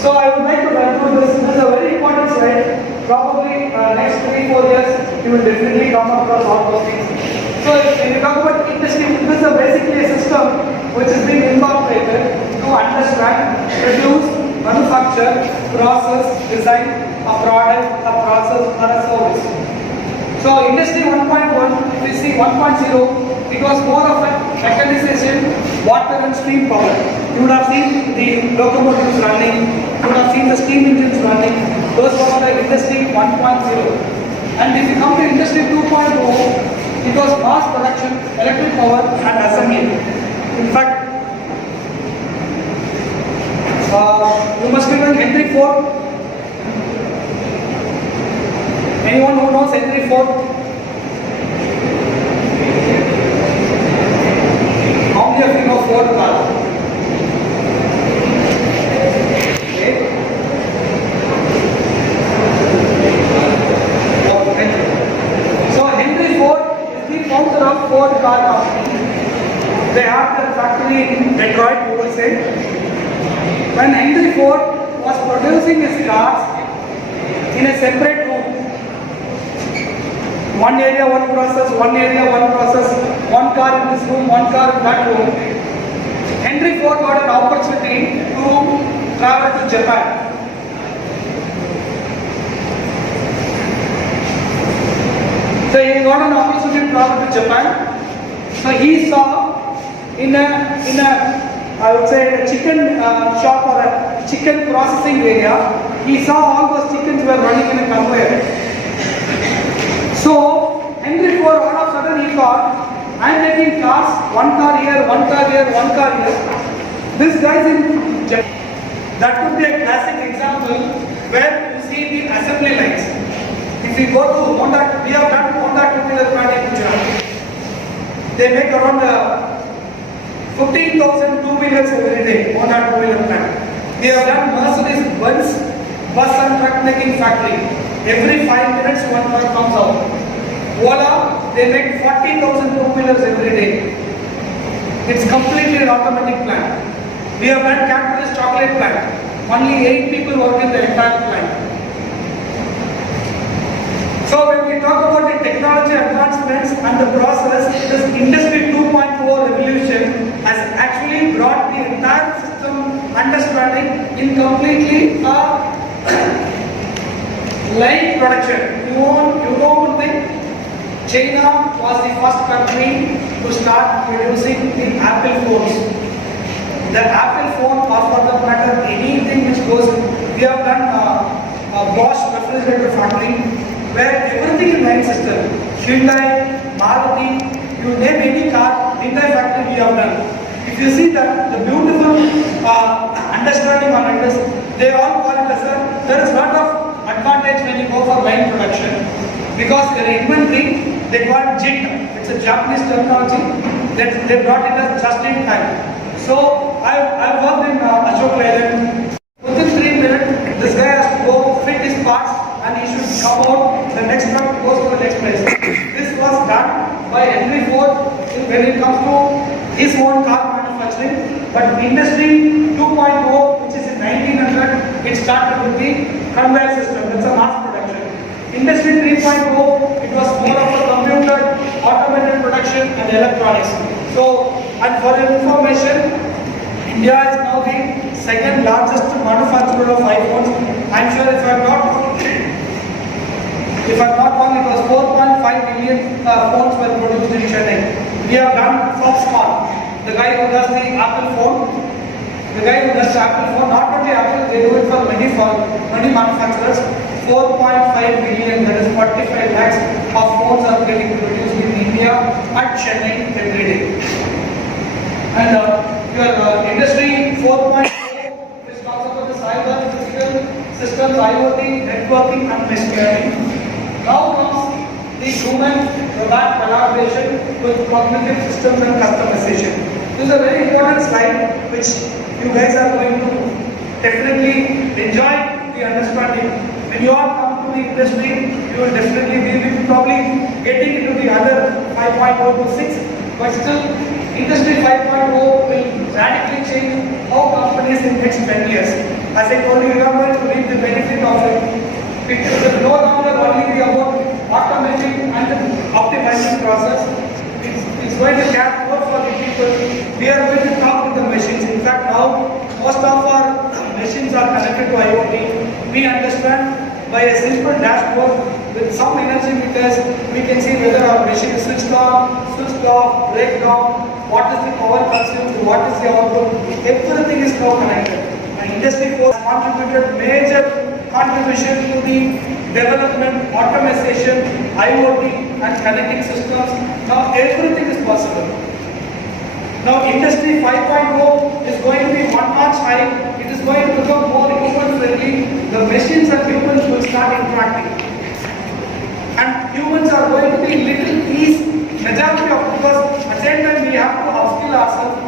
So I would like to run through this. This is a very important slide. Probably next 3-4 years, you will definitely come across all those things. So when you talk about industry, this is basically a system which is being incorporated to understand, produce, manufacture, process, design a product, a process or a service. So industry 1.1, if you see 1.0, it was more of a mechanization, water and steam power. You would have seen the locomotives running, you would have seen the steam engines running. Those were the industry 1.0. And if you come to industry 2.0, it was mass production, electric power and assembly. In fact, you must be knowing Henry Ford. Anyone who knows Henry Ford? How many of you know Ford car? Okay. Oh, thank you. So Henry Ford is the founder of Ford Car Company. They have their factory in Detroit, you will say. When Henry Ford was producing his cars in a separate room, one area, one process, one area, one process, one car in this room, one car in that room, Henry Ford got an opportunity to travel to Japan. So he got an opportunity to travel to Japan. So he saw in a I would say a chicken shop or a chicken processing area, he saw all those chickens were running in a conveyor. So Henry Ford all of a sudden he thought, I am making cars, one car here, one car here, one car here. This guy is in Japan. That could be a classic example where you see the assembly lines. If you go to Honda, we have done Honda two-wheeler plant in Gujarat. They make around 15,000 two-wheelers every day on that two-wheeler plant. We have done Mercedes-Benz bus and truck making factory. Every 5 minutes one truck comes out. Voila, they make 40,000 two-wheelers every day. It's completely an automatic plant. We have done Cadbury's chocolate plant. Only 8 people work in the entire plant. So when we talk about the technology advancements and the process, this industry 2.0 revolution has actually brought the entire system understanding in completely line production. You know one thing? China was the first country to start producing the Apple phones. The Apple phone, or for that matter, anything which goes, we have done a Bosch refrigerator factory, where everything in line system, Hyundai, Maruti, you name any car, entire factory we have done. If you see that, the beautiful understanding on it is, they all call it as there is a lot of advantage when you go for line production, because their inventory, they call it JIT, it's a Japanese terminology, that they brought it as just in time. So, I've worked in Ashok Leyland. Within 3 minutes, this guy has to go fit his parts, and he should come out, the next truck goes to the next place. This was done by Henry Ford when it comes to his own car manufacturing. But industry 2.0, which is in 1900, it started with the conveyor system, that's a mass production. Industry 3.0, it was more of a computer, automated production and electronics. So, and for your information, India is now the second largest manufacturer of iPhones. I'm sure if I'm not wrong, it was 4.5 million phones were produced in Chennai. We have done Foxconn, the guy who does the Apple phone. Not only Apple, they do it for many manufacturers. 4.5 million, that is 45 lakhs of phones are getting produced in India at Chennai every day. And your industry 4.0, which talks about the cyber physical systems, IoT, networking and machine learning. Now comes the human-robot collaboration with cognitive systems and customization. This is a very important slide which you guys are going to definitely enjoy the understanding. When you all come to the industry, you will definitely be probably getting into the other 5.0 to 6, but still Industry 5.0 will radically change how companies in next 10 years. As I told you, you are going to reap the benefit of it. It is no longer only be about automating and optimizing process. It's going to care more for the people. We are going to talk with the machines. In fact, now most of our machines are connected to IoT. We understand by a simple dashboard with some energy meters, we can see whether our machine is switched on, switched off, breakdown, what is the power consumed, what is the output. Everything is now connected. And Industry 4 has contributed major contribution to the development, automation, IoT and connecting systems. Now everything is possible. Now Industry 5.0 is going to be one notch high. It is going to become more human friendly. The machines and humans will start interacting. And humans are going to be little easy. Majority of, because at the same time we have to upskill ourselves.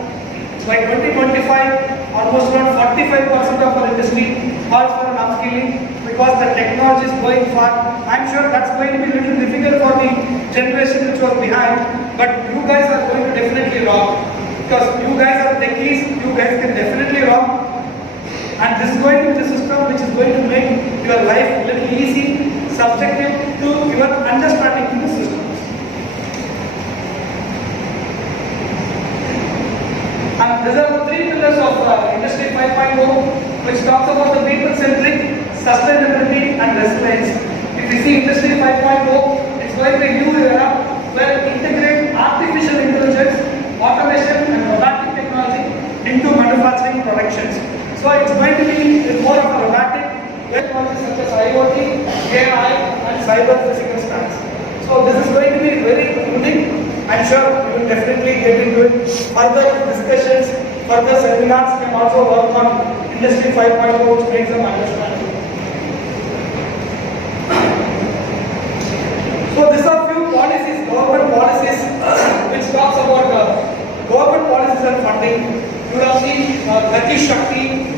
By 2025, almost around 45% of our industry calls for an upskilling because the technology is going far. I'm sure that's going to be a little difficult for the generation which was behind, but you guys are going to definitely rock. Because you guys are techies, you guys can definitely rock. And this is going to be the system which is going to make your life a little easy, subjective to your understanding in the system. And these are the three pillars of Industry 5.0, which talks about the people-centric, sustainability and resilience. If you see Industry 5.0, it's going to be a new era where it integrates artificial intelligence, automation and robotic technology into manufacturing productions. So it's going to be more of a robotic technology such as IoT, AI and cyber physical stacks. So this is going to be very unique. I'm sure you will definitely get into it. Further discussions, further seminars can also work on Industry 5.0 which makes them understand. So these are few policies, government policies which talks about government policies and funding. You have seen Gati Shakti,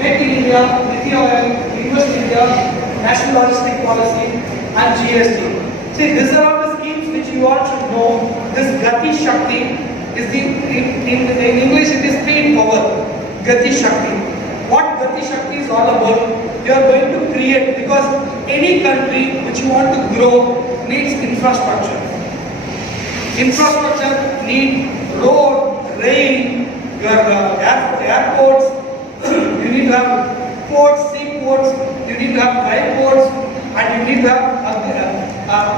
Make in India, Niti Oil, Invest India, National Logistic Policy and GST. See, these are all the schemes which you all should know. This Gati Shakti is in English it is clean power. Gati Shakti. What Gati Shakti is all about? You are going to create, because any country which you want to grow needs infrastructure. Infrastructure needs road, rail, your airports. You need to have ports, seaports. You need to have dry ports, and you need to have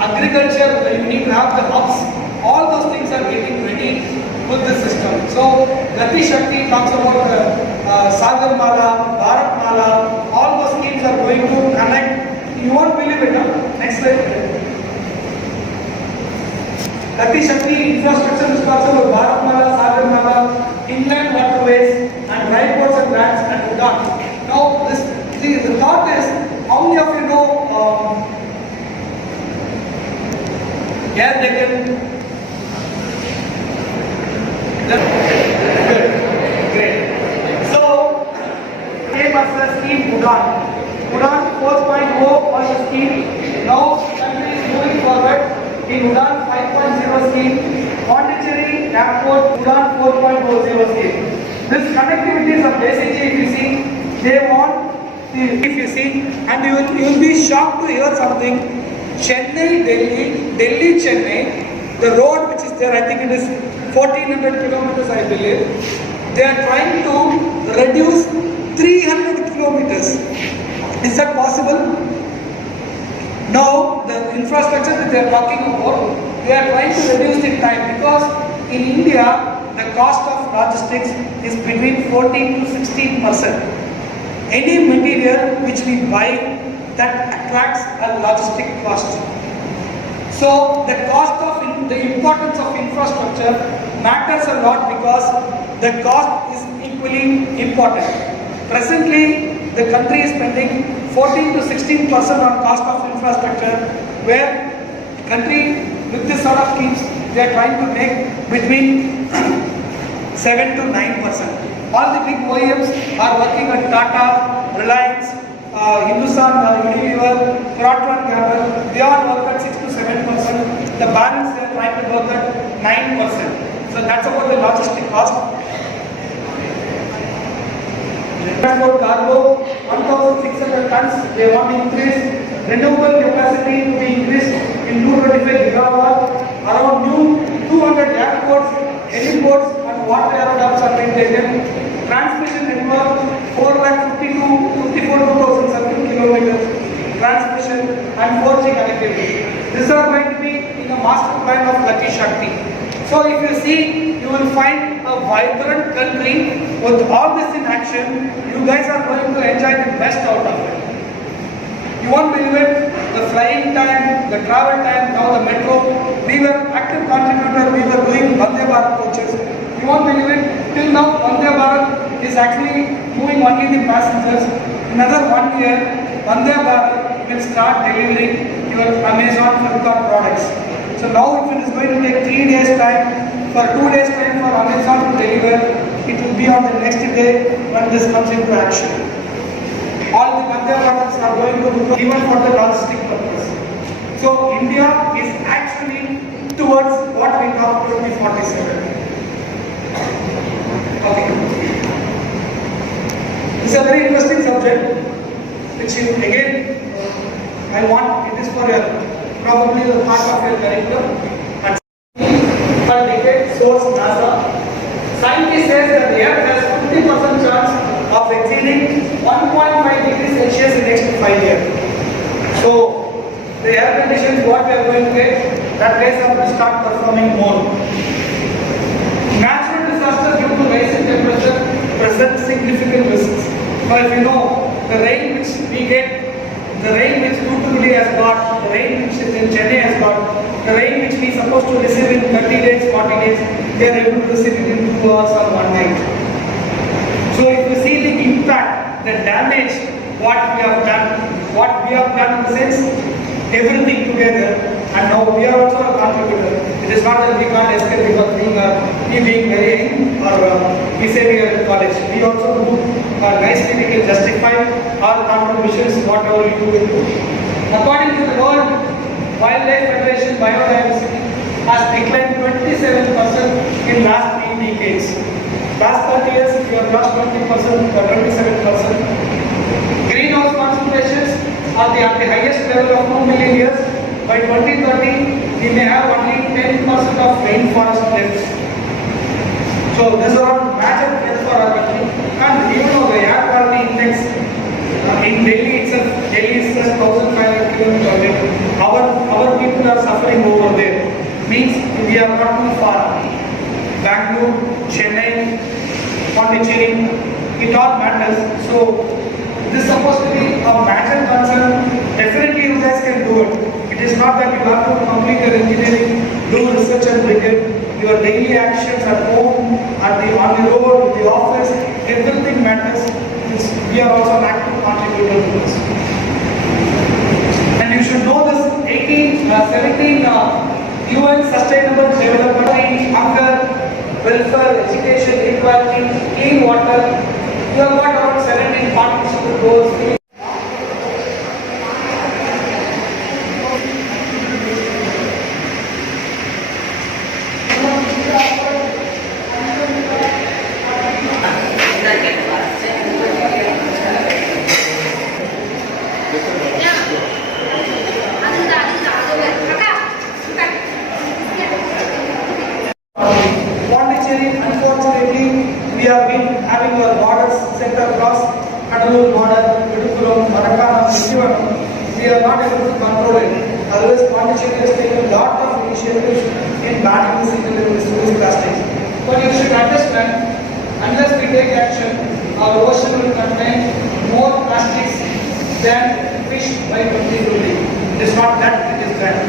agriculture. You need to have the hubs. All those things are getting ready with the system. So Gati Shakti talks about Sagar Mala, Bharat Mala. All those schemes are going to connect. You won't believe it. Next slide. Gati Shakti infrastructure is talks about Bharat Mala, Sagar Mala, inland waterways and dry ports and lands and Udan. Now the thought is, how many of you know Air Deccan? Good. Great. So, came as the scheme Udan. Udan 4.0 was the scheme. Now, country is moving forward in Udan 5.0 scheme. Pondicherry Airport Udan 4.0 scheme. This connectivity is basically, if you see, they want, if you see, and you will be shocked to hear something. Chennai, Delhi, Chennai, the road which is there, I think it is 1400 kilometers, I believe. They are trying to reduce 300 kilometers. Is that possible? Now, the infrastructure that they are talking about, they are trying to reduce the time, because in India, the cost of logistics is between 14 to 16%. Any material which we buy, that attracts a logistic cost. So the cost of the importance of infrastructure matters a lot because the cost is equally important. Presently, the country is spending 14 to 16% on cost of infrastructure, where country with this sort of schemes they are trying to make between 7 to 9%. All the big OEMs are working at Tata, Reliance, Hindustan Unilever, Procter & Gamble. They all work at 6 to 7%. The balance they are trying to work at 9%. So that's about the logistic cost. Transport cargo 1,600 tons. They want to increase renewable capacity to be increased in 225 gigawatt. Around new 200 airports, heliports and water aerodrams are being taken. Transmission network 4,52,000 circuit kilometers. Transmission and 4G connectivity. These are going to be in the master plan of Gati Shakti. So if you see, you will find a vibrant country with all this in action. You guys are going to enjoy the best out of it. You won't believe it, the flying time, the travel time, now the metro. We were active contributor, we were doing Vande Bharat coaches. You won't believe it, till now Vande Bharat is actually moving only the passengers. Another 1 year, Vande Bharat will start delivering your Amazon Flipkart products. So now if it is going to take 3 days time, for 2 days time for Amazon to deliver, it will be on the next day when this comes into action. All the Vande Bharats are going to do even for the logistic purpose. So India is actually towards what we call 2047. Okay. It's a very interesting subject, which is again, I want it is for your probably the part of your curriculum. And per decade, source NASA. Scientists say that the Earth has 50% chance of exceeding 1.5 degrees Celsius in the next 5 years. So the air conditions what we are going to get, that raise up to start performing more. Natural disasters due to rising temperature present significant risks. Now if you know the rain which we get, the rain which Toothukudi has got, the rain which is in Chennai has got, the rain which we are supposed to receive in 30 days, 40 days, they are able to receive it in 2 hours or 1 night. So if you see the impact, the damage, what we have done in the sense, everything together, and now we are also a contributor. It is not that we can't escape because we being very young or we say we are in college. We also do nicely, we can justify our contributions, whatever we do will do. According to the World Wildlife Federation, biodiversity has declined 27% in last 3 decades. Last 30 years, we have lost 20% or 27%. Greenhouse concentrations are at the highest level of 2 million years. By 2030, we may have only 10% of rainforest left. So these are all major threats for our country. And even though the air quality index in Delhi itself, Delhi is just 1,500 kilometers away. Our people are suffering over there. Means we are not too far. Bangalore, Chennai, Pondicherry, it all matters. So this is supposed to be a major concern. Definitely you guys can do it. It is not that you have to complete your engineering, do research and bring it. Your daily actions at home, on the road, in the office, everything matters. We are also an active contributor to this. And you should know this 17 UN Sustainable Development, hunger, welfare, education, equality, clean water. You have got around 17 partnership goals. Pondicherry, unfortunately, we have been having our borders set across Kadalur border, Vidupuram, Marakkana, Vijayawada. We are not able to control it. Otherwise, Pondicherry has taken a lot of initiatives in battling single-use plastics. But you should understand, unless we take action, our ocean will contain more plastics than fish by 2050. It is not that it is done.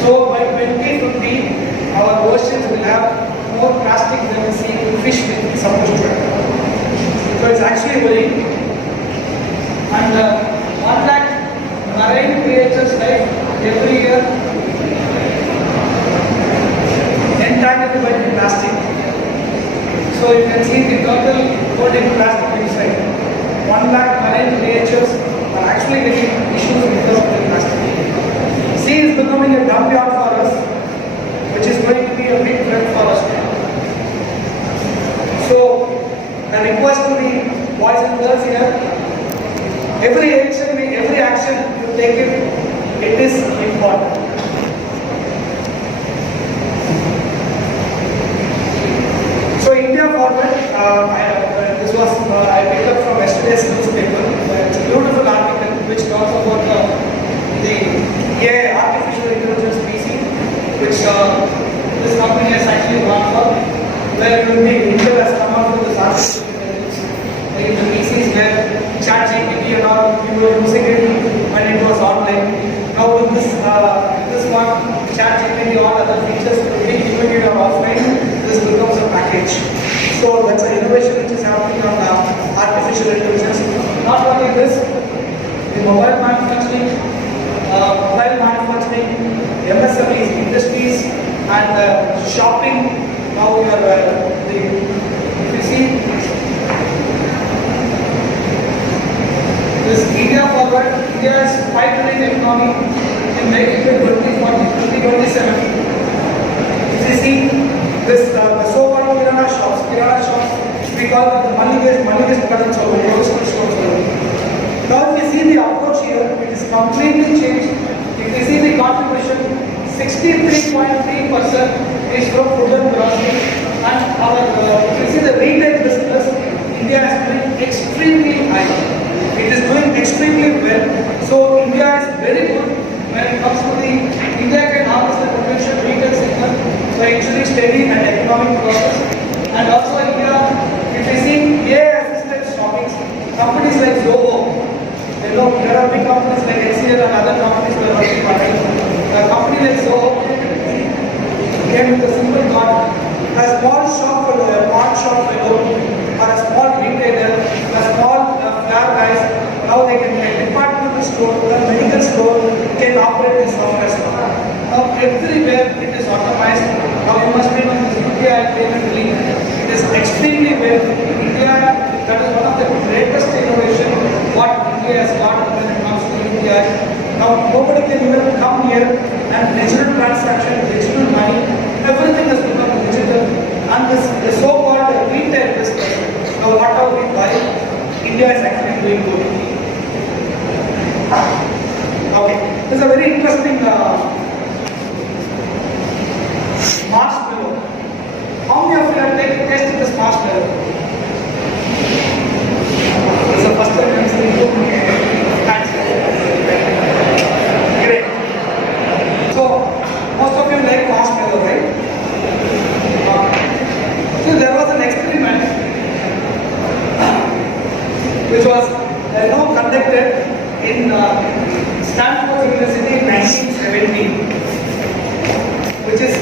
So by 2050, our oceans will have more plastic than the sea fish will be supposed to have. So it's actually worrying. And 1 lakh marine creatures life every year entangled by the plastic. So you can see the turtle holding plastic inside. 1 lakh marine creatures are actually getting issues because of the plastic. Sea is becoming a dump for us, which is going to be a big threat for us now. So, the request to the boys and girls here, every action you take it is important. So, India Forward, this was I picked up from yesterday's newspaper. It's a beautiful article which talks about the AI, artificial intelligence PC, which this company has actually gone for, where India has come out with this artificial intelligence. In the PCs where ChatGPT and all, we were using it when it was online. Now with this one, ChatGPT, all other features, we even it are offline, this becomes a package. So that's an innovation which is happening on artificial intelligence. Not only this, the mobile manufacturing, MSMEs, industries, and shopping. Now we are if you see this India Forward, India is 5 trillion economy in making it 2027. If you see this, the so-called kirana shops, we call them the money-based products or grocery stores. Now if you see the approach here, it is completely changed. If you see the contribution, 63.3% is from food and grocery, and if you see the retail business, India has been extremely high. It is doing extremely well. So India is very good when it comes to the India can harness the potential retail sector by ensuring steady and economic process. And also India, if you see AI-assisted shopping, companies like Zoho, there are big companies like HCL and other companies who are working on it. A company like Zoho came with a simple thought: a small shop for the pawn shop fellow, or a small retailer, a small flower guys, now they can a departmental store, a medical store can operate this software store. Now everywhere it is automated. Now you must be on this UPI payment link. It is extremely well. India, that is one of the greatest innovation what India has got when it comes to UPI. Now nobody can even come here and digital transaction, digital money, everything has become digital. And the so-called retail business, now whatever we buy, India is actually doing good. Okay, this is a very interesting marshmallow. How many of you have tasted this marshmallow? This is the first time I'm seeing you. Great. So, most of you like marshmallow, right? So there was an experiment which was conducted in Stanford University in 1970, which is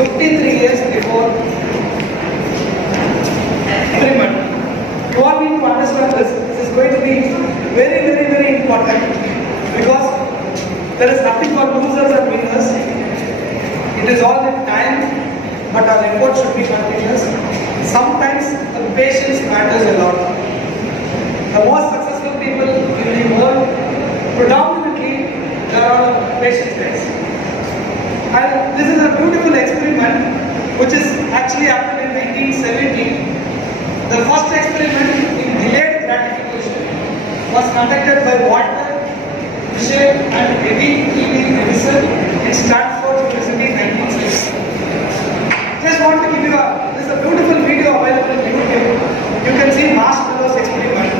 53 years before experiment. You all need to understand this. This is going to be very, very, very important because there is nothing but losers and winners. It is all in time, but our effort should be continuous. Sometimes the patience matters a lot. The most successful people in the world, predominantly, they are all patient guys. And this is a beautiful experiment which is actually happened in 1970. The first experiment in delayed gratification was conducted by Walter Mischel and Edison in Stanford University in 1960. Just want to give you this is a beautiful video available on YouTube. You can see marshmallows experiment.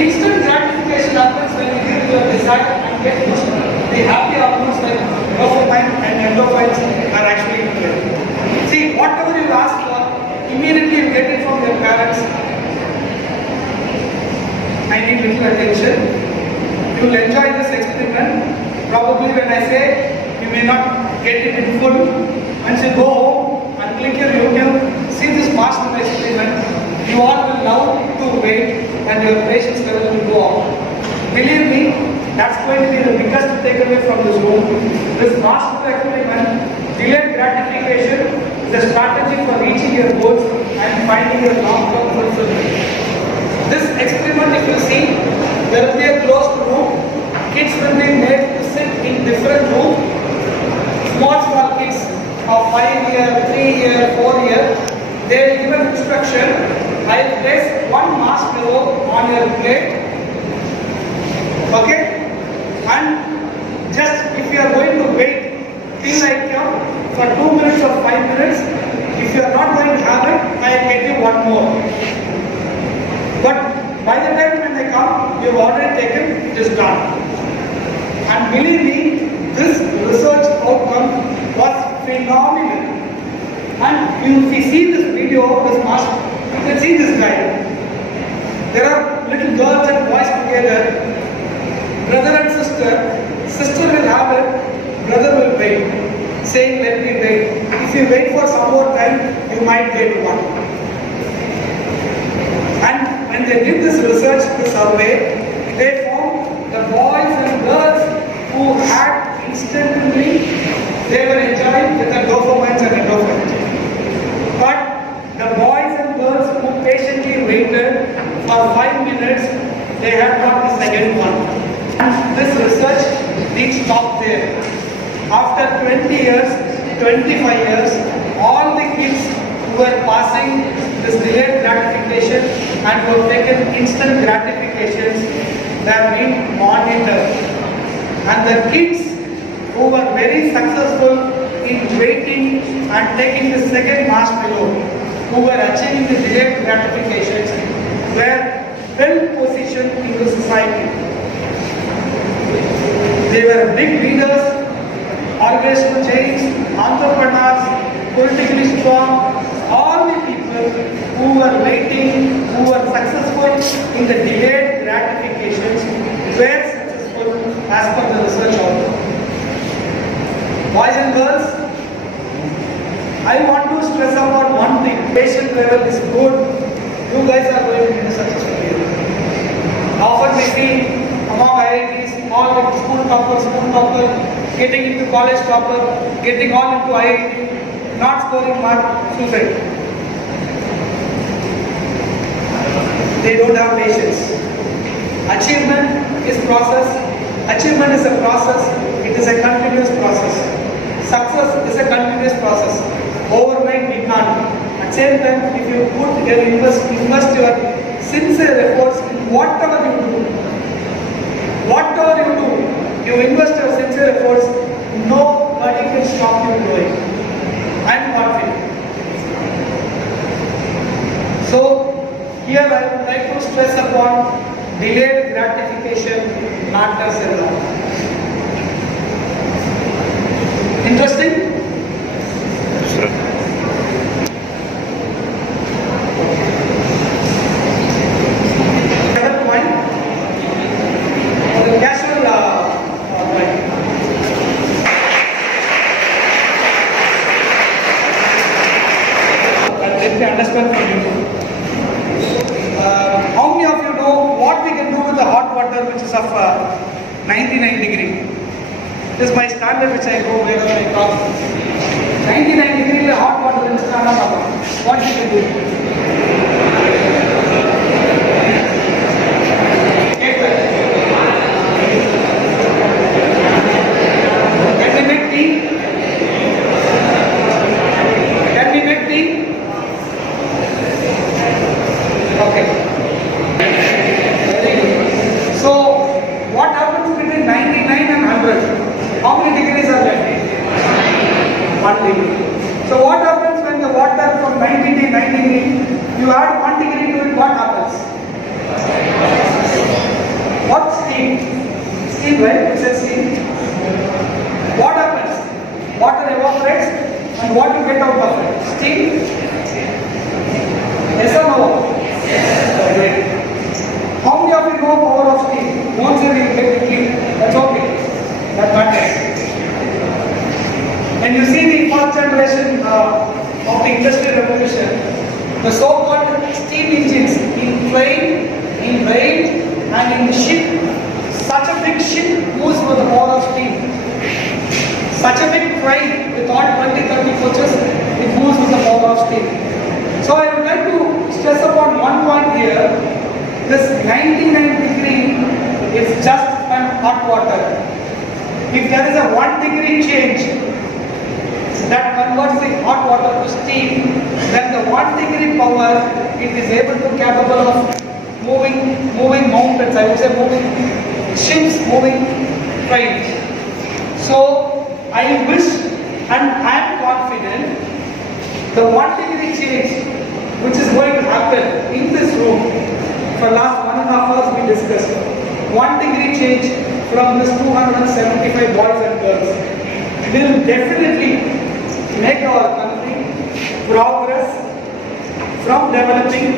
Instant gratification happens when you give your desire and get pushed. The happy hormones like dopamine and endorphins are actually included. See, whatever you ask for, immediately you get it from your parents. I need little attention. You will enjoy this experiment. Probably when I say, you may get it in full. Once you go home and click your YouTube, see this master experiment, you all will love to wait and your patience level will go up. Believe me, that's going to be the biggest takeaway from this room. This master experiment, delayed gratification, is a strategy for reaching your goals and finding your long-term fulfillment. This experiment, if you see, there will be a closed room. Kids will be made to sit in different rooms. Small kids of 5 year, 3 year, 4 year, they will give an instruction. I will place one marshmallow on your plate. Okay? And just if you are going to wait till I come for 2 minutes or 5 minutes, if you are not going to have it, I will get you one more. But by the time when they come, you have already taken, it is done. And believe me, this research outcome was phenomenal. And if you see this video of this master, you can see this guy. There are little girls and boys together, brother and sister. Sister will have it, brother will wait, saying let me wait. If you wait for some more time, you might get one. And when they did this research, this survey, they found the boys and girls who had instantly, they were enjoying with the dopamine and endorphins. But the boys and girls who patiently waited for 5 minutes, they had got the second one. And this research did stop there. After 20 years, 25 years, all the kids who were passing this delayed gratification and who have taken instant gratifications, they have been monitored. And the kids who were very successful in waiting and taking the second marshmallow, who were achieving the delayed gratifications, were well positioned in the society. They were big leaders, organizational chains, entrepreneurs, politically strong, all the people who were waiting, who were successful in the delayed gratifications, were successful as per the research outcome. Boys and girls, I want to stress about one thing. Patient level is good. You guys are going to be successful here. Often we see among IITs, all the school topper, getting into college topper, getting all into IIT, not scoring mark, suicide. They don't have patience. Achievement is process. Achievement is a process. It is a continuous process. Success is a continuous process. Overnight we can't. At the same time, if you invest your sincere efforts in whatever you do, you invest your sincere efforts, nobody can stop you doing. I'm confident. So, here I would like to stress upon delayed gratification matters a lot. Interesting? Seventh point, the casual point. Let me understand from you. How many of you know what we can do with the hot water which is of 99 degree? This is my standard which I go wherever I talk. 99 degree hot water in standard. What you can do? Can we make tea? Can we make tea? Okay. Very good. So, what happens between 99 and 100? How many degrees are left? 1 degree. So, what happens when the water from 90 to 90 degree, you add 1 degree to it, what happens? What? Steam. Steam, right? It's a steam. What happens? Water evaporates, and what you get out of it? Steam? Yes or no? Yes. Great. How many of you know power of steam? Once you will get it clean, that's okay. That matters. first generation of the industrial revolution, the so-called steam engines in plane, in rail, and in the ship, such a big ship moves with the power of steam. Such a big train with all 20-30 coaches, it moves with the power of steam. So I would like to stress upon one point here. This 99 degree is just an hot water. If there is a 1 degree change that converts the hot water to steam, then the 1 degree power, it is able to capable of moving mountains, I would say moving ships, moving trains. So I wish and I am confident the 1 degree change which is going to happen in this room, for last 1.5 hours we discussed, 1 degree change from this 275 boys and girls will definitely make our country progress from developing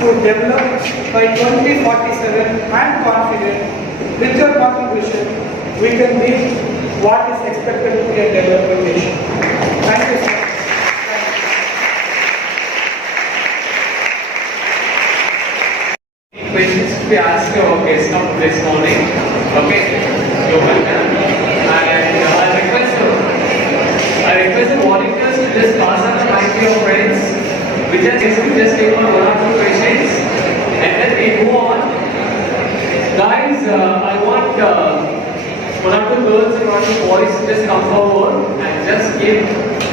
to develop by 2047. I am confident with your contribution we can reach what is expected to be a development nation. Thank you, sir. Questions to be asked to our guest of this morning. Okay, you're welcome. And I request the volunteers to just pass on the mic to your friends. We just take on 1 or 2 questions and then we move on. Guys, I want 1 or 2 girls and 1 or 2 boys to just come forward and just give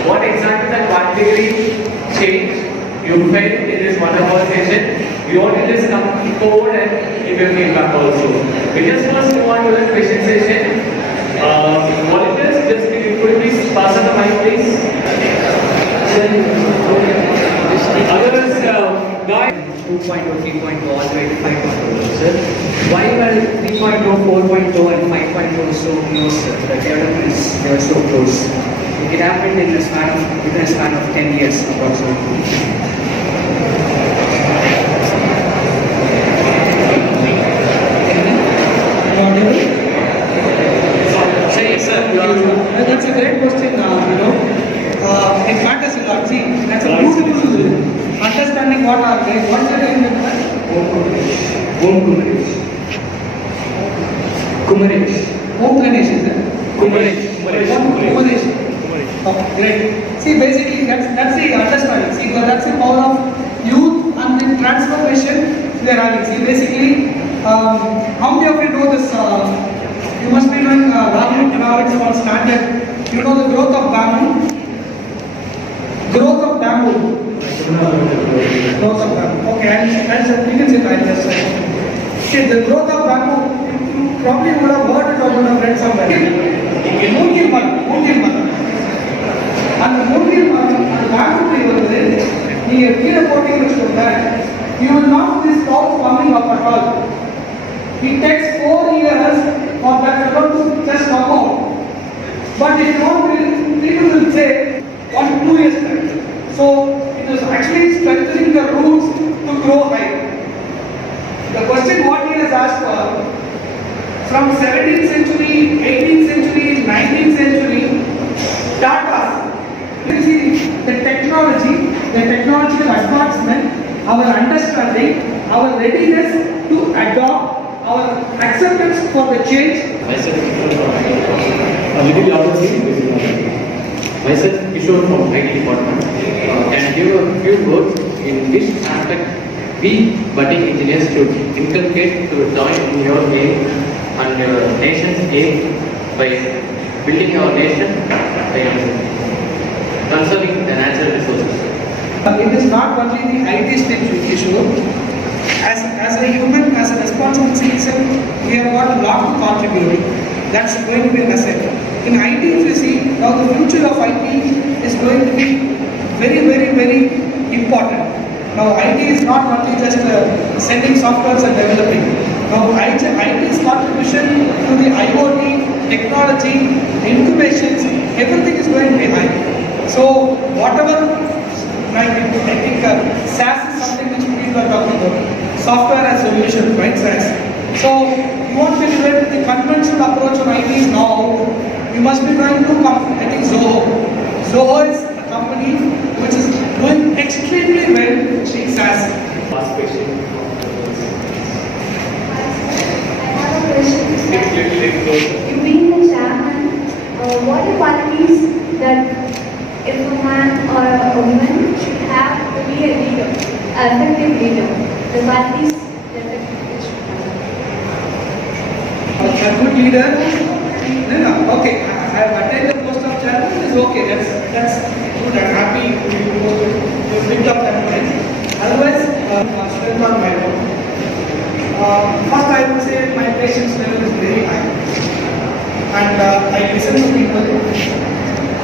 what exactly that 1 degree change you felt in this wonderful session. You want to just come forward and give your feedback also. We just first move on to the question session. Volunteers, just could you please pass on the mic, please? Others, guys. 2.0, 3.0, all the way to 5.0, sir. Why were 3.0, 4.0 and 5.0 so close, sir? The developments, they were so close. It happened in a span of 10 years approximately. That's a great question, it matters a lot. See, that's a beautiful understanding what are they. What's the name of that? Om Kumaresh. Om Ganesh, is it? Kumaresh. Oh, great. See, basically, that's the understanding. See, that's the power of youth and the transformation they are having. See, basically, how many of you know this? You must be knowing economics or standard. You know the growth of bamboo? Growth of bamboo. Growth of bamboo. Okay, and you can say that. See, the growth of bamboo, you probably would have heard it or would have read somewhere. Moongil Maram. And the Moongil Maram, and bamboo tree over there, you will not see stalks coming up at all. It takes 4 years for that to just come out. But if you want, people will say 1 to 2 years time. So it is actually strengthening the roots to grow high. The question what he has asked for, from 17th century, 18th century, 19th century, Tata, you see the technological advancement, our understanding, our readiness to adopt, our acceptance for the change. Myself, a little louder, please. Myself, Kishore from IT department. Can give a few words in which aspect we budding engineers should inculcate to join in your game and your nation's game by building our nation by conserving the natural resources. It is not only the IT stream issue. As a human, as a responsible citizen, we have got a lot to contribute. That's going to be a lesson. In IT, if you see, now the future of IT is going to be very, very, very important. Now IT is not only just sending softwares and developing. Now IT's contribution to the IoT, technology, incubations, everything is going to be high. So whatever, I think SaaS is something which people are talking about. Software as solution, right, SaaS. So you want to relate to the conventional approach on IT is now, you must be trying to come, I think Zoho. Zoho is a company which is doing extremely well in SaaS. Last question. I have a question. You being the chairman, what are qualities that if a man or a woman should have to be a leader, an effective leader? The qualities that it should have. A good leader. No. Okay. I have attained the post of chairman. It's okay. That's good. I'm happy you picked up that point. Otherwise, strength on my own. First, I would say my patience level is very high, and I listen to people,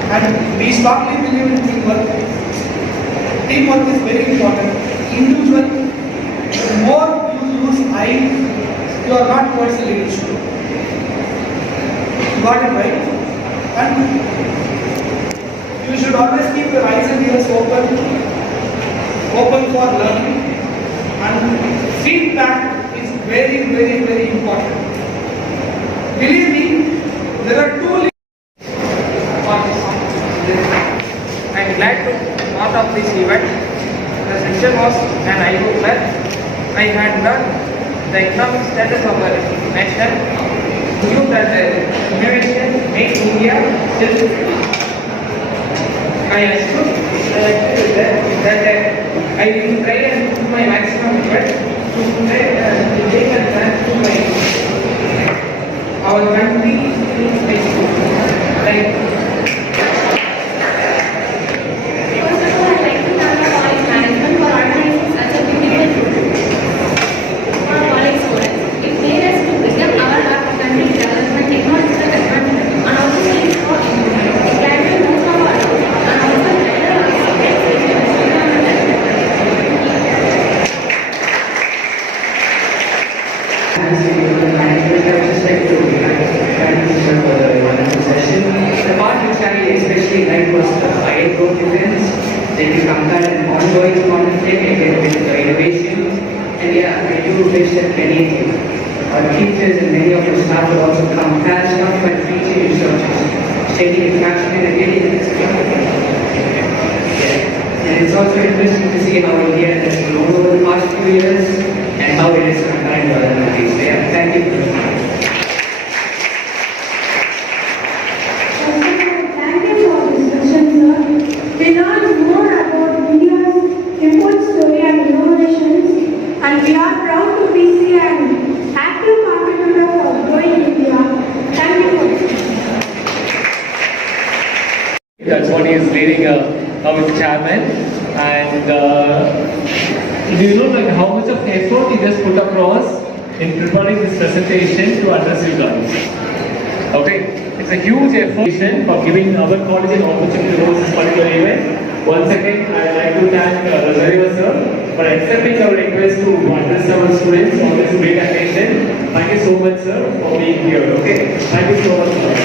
and we strongly believe in teamwork. Teamwork is very important. Individual, the more you use I, you are not towards the leadership. You got it right? And you should always keep your eyes and ears open for learning, and feedback is very, very, very important. Believe me, there are two. I'm glad to be part of this event. The session was an eye-opener. I had learned the economic status of the nation, knew that the innovation makes India self-sufficient. I understood that I will try and do my maximum effort to take advantage to our country in space. Thank you. First of all, I'd like to thank the college management for organizing such a beautiful program for our college students. It made us to become aware of the country's development, technological advancement, and also skills for improvement. It granted most of our doubts and also guided our subjects in the The part which I especially liked was the higher growth events. Then you compare an ongoing conflict with the innovation. And yeah, I do wish that many our teachers and many of our staff will also compare stuff and feature researches, taking traction and getting this. And it's also interesting to see how India has grown over the past few years and how it is compared to other countries. So yeah, thank you. Thank you for this session, sir. We learned more about India's import story and innovations, and we are proud to be an active contributor for growing India. Thank you for this. That's what he is leading our chairman. And do you know like how much of effort he just put across in preparing this presentation to address you guys? Okay, it's a huge effort for giving our college an opportunity to host this particular event. Once again, I'd like to thank Rotary sir for accepting our request to address our students on this great occasion. Thank you so much, sir, for being here. Okay, thank you so much, sir.